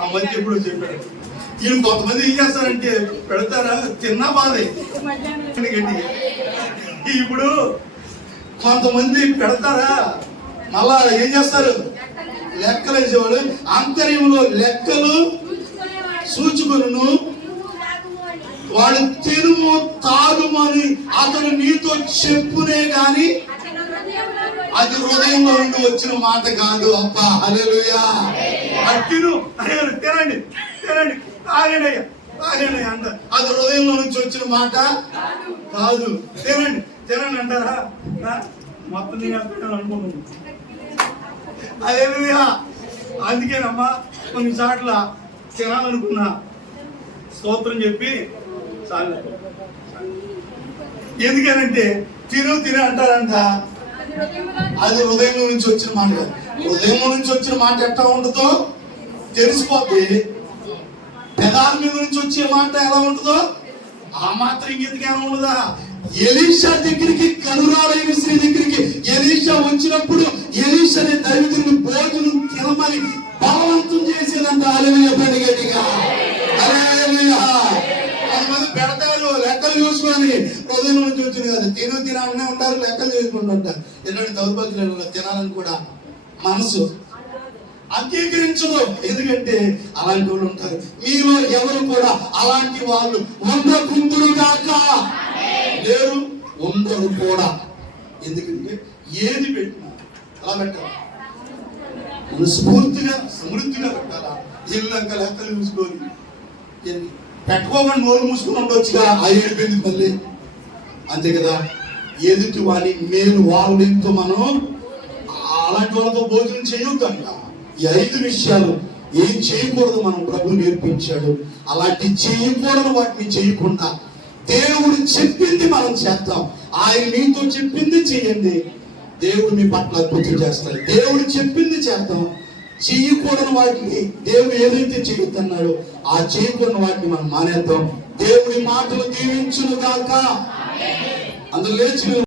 ఆ మధ్య ఎప్పుడో చెప్పాడు. ఈయన కొంతమంది ఏం చేస్తారంటే పెడతారా, తిన్నా బాధే. ఇప్పుడు కొంతమంది పెడతారా, మళ్ళా ఏం చేస్తారు? లెక్కలు వేసేవాడు. అంతర్యంలో లెక్కలు సూచుకును. వాడు తినుము తాగుమని అతను నీతో చెప్పునే గాని అది హృదయంలో నుండి వచ్చిన మాట కాదు. అబ్బా హల్లెలూయా. తిను తినండి తినండి తాగండి తాగండి అంట, అది హృదయంలో నుంచి వచ్చిన మాట కాదు. తినండి తినండి అంటారా? మొత్తం నేను అనుకుంటున్నాను. హల్లెలూయా. అందుకేనమ్మా కొన్నిసార్లు తినాలనుకున్నా స్తోత్రం చెప్పి చాలు. ఎందుకనంటే తిను అంటారంట, అది హృదయంలో నుంచి వచ్చిన మాట కాదు. హృదయంలో నుంచి వచ్చిన మాట ఎట్లా ఉంటుందో తెలిసిపోతే పెదాల మీద నుంచి వచ్చే మాట ఎలా ఉంటుందో ఆ మాత్రం ఇంకెందుకేమో ఉండదా? ఎలీషా దగ్గరికి, కనురాలైన స్త్రీ దగ్గరికి ఎలీషా వచ్చినప్పుడు ఎలీషాని దైవజనుడు భోజనం తినమని బలవంతం చేసేదంట. హల్లెలూయా. గట్టిగా హల్లెలూయా. కొంతమంది పెడతారు లెక్కలు చూసుకొని, హృదయం నుంచి వచ్చింది కదా. తినాలనే ఉంటారు, లెక్కలు చేసుకుంటూ ఉంటారు. ఎన్నటి దౌర్భాగ్యులు తినాలని కూడా మనసు అంగీకరించదు. ఎందుకంటే అలాంటి వాళ్ళు ఉంటారు. మీలో ఎవరు కూడా అలాంటి వాళ్ళు ఉండకుందురు గాక. లేరు, ఉండరు కూడా. ఎందుకంటే ఏది పెట్టినా అలా పెట్టాలి, మనస్ఫూర్తిగా సమృద్ధిగా పెట్టాలా. ఇల్లంక లెక్కలు చూసుకొని పెట్టుకోమని నోరు మూసుకుని ఉండొచ్చుగా. ఆ ఏడిపోయింది మళ్ళీ అంతే కదా. ఎదుటి వారి మేలు వాళ్ళతో మనం అలాంటి వాళ్ళతో భోజనం చేయొద్దంట. ఈ 5 విషయాలు ఏం చేయకూడదు మనం ప్రభు నేర్పించాడు. అలాంటి చేయకూడదు వాటిని చేయకుండా దేవుడు చెప్పింది మనం చేద్దాం. ఆయన మీతో చెప్పింది చేయండి, దేవుడు మీ పట్ల అద్భుతం చేస్తాడు. దేవుడు చెప్పింది చేద్దాం, చేయకూడని వాటిని దేవుడు ఏదైతే చేయొద్దన్నాడో ఆ చేయకూడని వాటిని మనం మానేద్దాం. దేవుడి మాటలు దీవించును గాక. అందులో లేచి